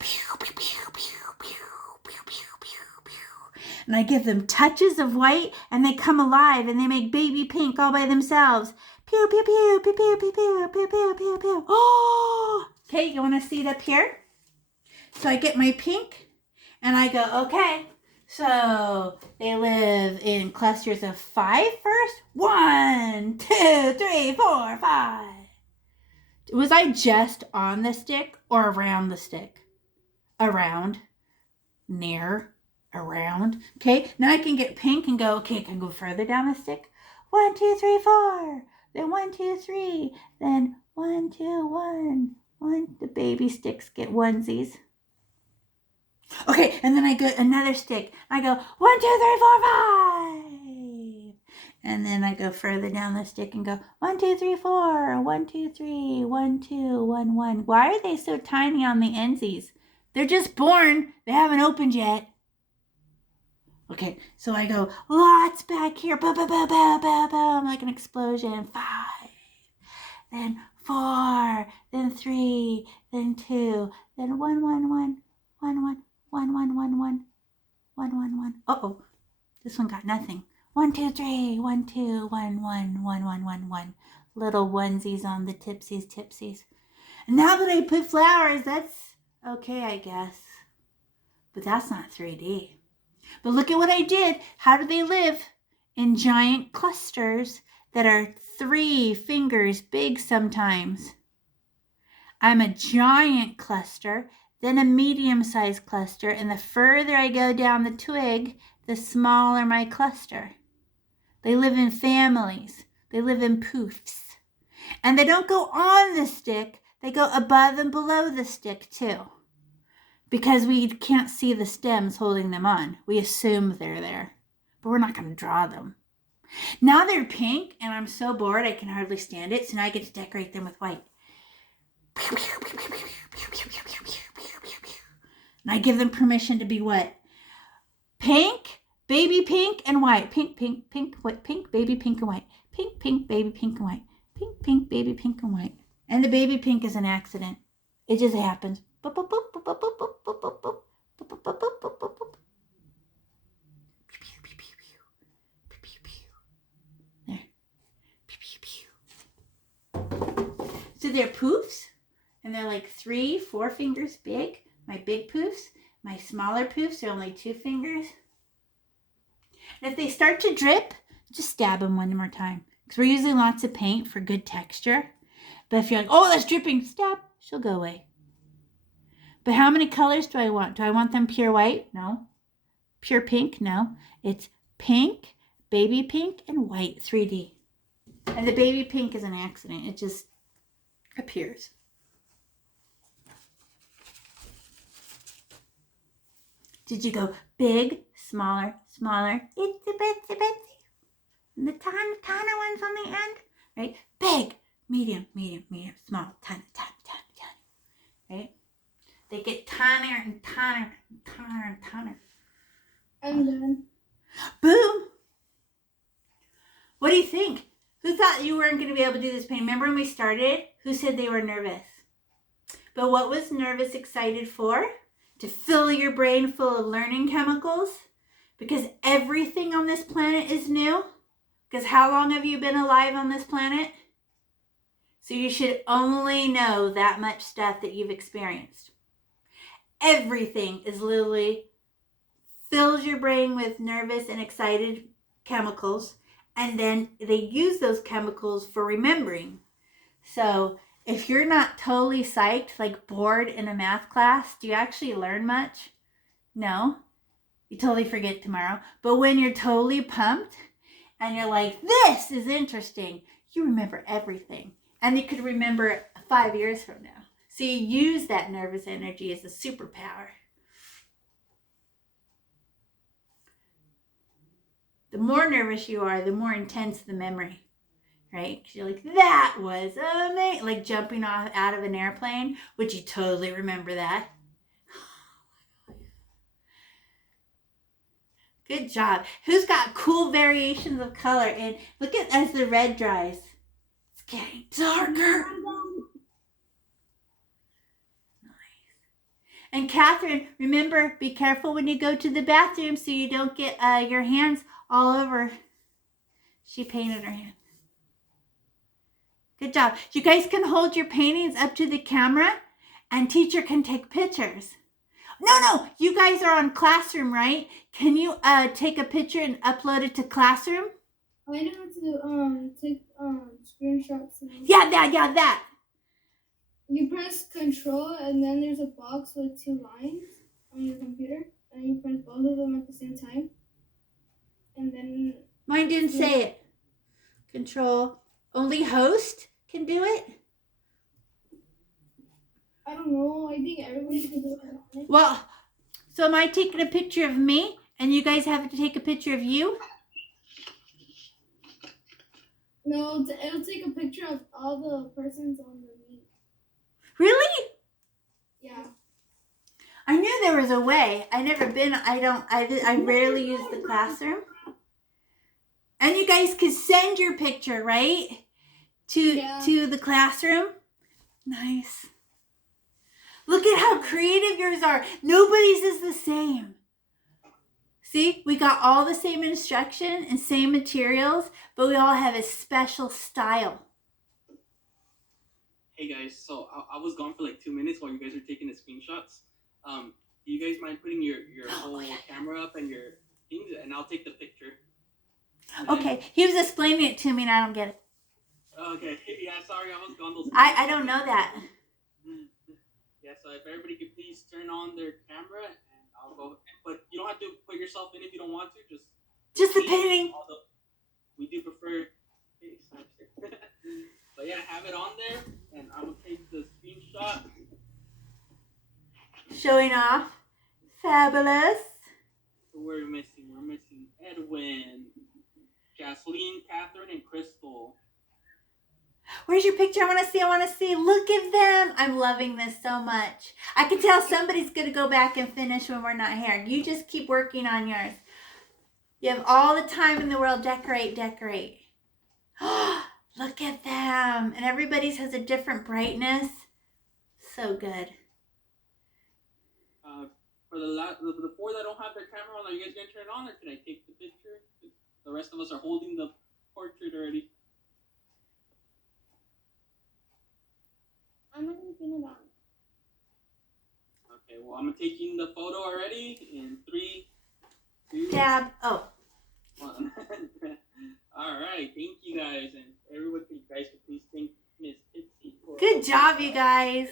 Pew, pew, pew, pew, pew, pew, pew, pew, pew. And I give them touches of white, and they come alive, and they make baby pink all by themselves. Pew, pew, pew, pew, pew, pew, pew, pew, pew, pew, pew. Oh! Okay, you want to see it up here? So I get my pink, and I go, okay. So they live in clusters of 5 first. 1, 2, 3, 4, 5. Was I just on the stick or around the stick? Around, near, around. Okay, now I can get pink and go, okay, I can go further down the stick. 1, 2, 3, 4. Then 1, 2, 3. Then 1, 2, 1. 1. The baby sticks get onesies. Okay, and then I get another stick. I go 1, 2, 3, 4, 5. And then I go further down the stick and go 1, 2, 3, 4. 1, 2, 3. 1, 2, 1, 1. Why are they so tiny on the endsies? They're just born. They haven't opened yet. Okay, so I go lots back here. Boom, boom, boom, boom, boom, boom, like an explosion. 5. Then 4. Then 3. Then 2. Then 1, 1, 1. 1, 1. 1, 1, 1, 1, 1, 1, 1. Uh-oh, this one got nothing. 1, 2, 3, 1, 2, 1, 1, 1, 1, 1, 1. Little onesies on the tipsies. And now that I put flowers, that's okay, I guess. But that's not 3D. But look at what I did. How do they live? In giant clusters that are 3 fingers big sometimes. I'm a giant cluster, then a medium-sized cluster, and the further I go down the twig, the smaller my cluster. They live in families. They live in poofs. And they don't go on the stick. They go above and below the stick, too. Because we can't see the stems holding them on. We assume they're there. but we're not going to draw them. Now they're pink, and I'm so bored I can hardly stand it, so now I get to decorate them with white. And I give them permission to be what? Pink, baby pink, and white. Pink, pink, pink, what? Pink, baby pink, and white. Pink, pink, baby pink, and white. Pink, pink, baby pink, and white. And the baby pink is an accident. It just happens. Boop, boop, boop, boop, boop, boop, boop, boop, boop. Boop, boop, boop, boop, boop, boop, boop. There. So they're poofs, and they're like 3-4 fingers big. My big poofs. My smaller poofs are only 2 fingers. And if they start to drip, just stab them one more time. Because we're using lots of paint for good texture. But if you're like, oh, that's dripping, stab, she'll go away. But how many colors do I want? Do I want them pure white? No. Pure pink? No. It's pink, baby pink, and white 3D. And the baby pink is an accident. It just appears. Did you go big, smaller, smaller, itsy bitsy bitsy? And the tiny ones on the end, right? Big, medium, medium, medium, small, tiny, tiny, tiny, tiny, right? They get tinier and tinier and tinier and tinier. I'm done. Boom! What do you think? Who thought you weren't going to be able to do this painting? Remember when we started? Who said they were nervous? But what was nervous excited for? To fill your brain full of learning chemicals? Because everything on this planet is new? Because how long have you been alive on this planet? So you should only know that much stuff that you've experienced. Everything is literally fills your brain with nervous and excited chemicals, and then they use those chemicals for remembering. So if you're not totally psyched, like bored in a math class, do you actually learn much? No. You totally forget tomorrow. But when you're totally pumped and you're like, this is interesting, you remember everything. And you could remember 5 years from now. So you use that nervous energy as a superpower. The more nervous you are, the more intense the memory, right? Because you're like, that was amazing. Like jumping off out of an airplane, which you totally remember that. Good job. Who's got cool variations of color? And look at as the red dries. It's getting darker. And Catherine, remember, be careful when you go to the bathroom so you don't get your hands all over. She painted her hand. Good job. You guys can hold your paintings up to the camera and teacher can take pictures. No, you guys are on Classroom, right? Can you take a picture and upload it to Classroom? I know how to take screenshots. Yeah, that. You press Control and then there's a box with 2 lines on your computer, and you press both of them at the same time. And then mine didn't say it. Control. Only host can do it? I don't know. I think everybody can do it. Well, so am I taking a picture of me and you guys have to take a picture of you? No, it'll take a picture of all the persons on the meet. Really? Yeah. I knew there was a way. I rarely use the Classroom. And you guys could send your picture, right? To the Classroom. Nice. Look at how creative yours are. Nobody's is the same. See, we got all the same instruction and same materials, but we all have a special style. Hey guys, so I was gone for like 2 minutes while you guys were taking the screenshots. Do you guys mind putting your whole camera up and your things, and I'll take the picture. Okay, he was explaining it to me and I don't get it. Okay, yeah, sorry, I was gone those. I don't know that. Yeah, so if everybody could please turn on their camera, and I'll go. But you don't have to put yourself in if you don't want to. Just the painting. We do prefer. But yeah, have it on there, and I'm gonna take the screenshot. Showing off. Fabulous. We're missing when Jasleen, Catherine, and Crystal. Where's your picture? I want to see. I want to see. Look at them. I'm loving this so much. I can tell somebody's going to go back and finish when we're not here. You just keep working on yours. You have all the time in the world. Decorate, decorate. Look at them. And everybody's has a different brightness. So good. For the four that don't have their camera on, are you guys going to turn it on or can I take the picture? The rest of us are holding the portrait already. I'm gonna pin it on. Okay, well, I'm taking the photo already in 3, 2, Dab. Oh. 1. All right, thank you guys, and everyone, you guys could please thank Miss Pitsy for. Good job, you guys.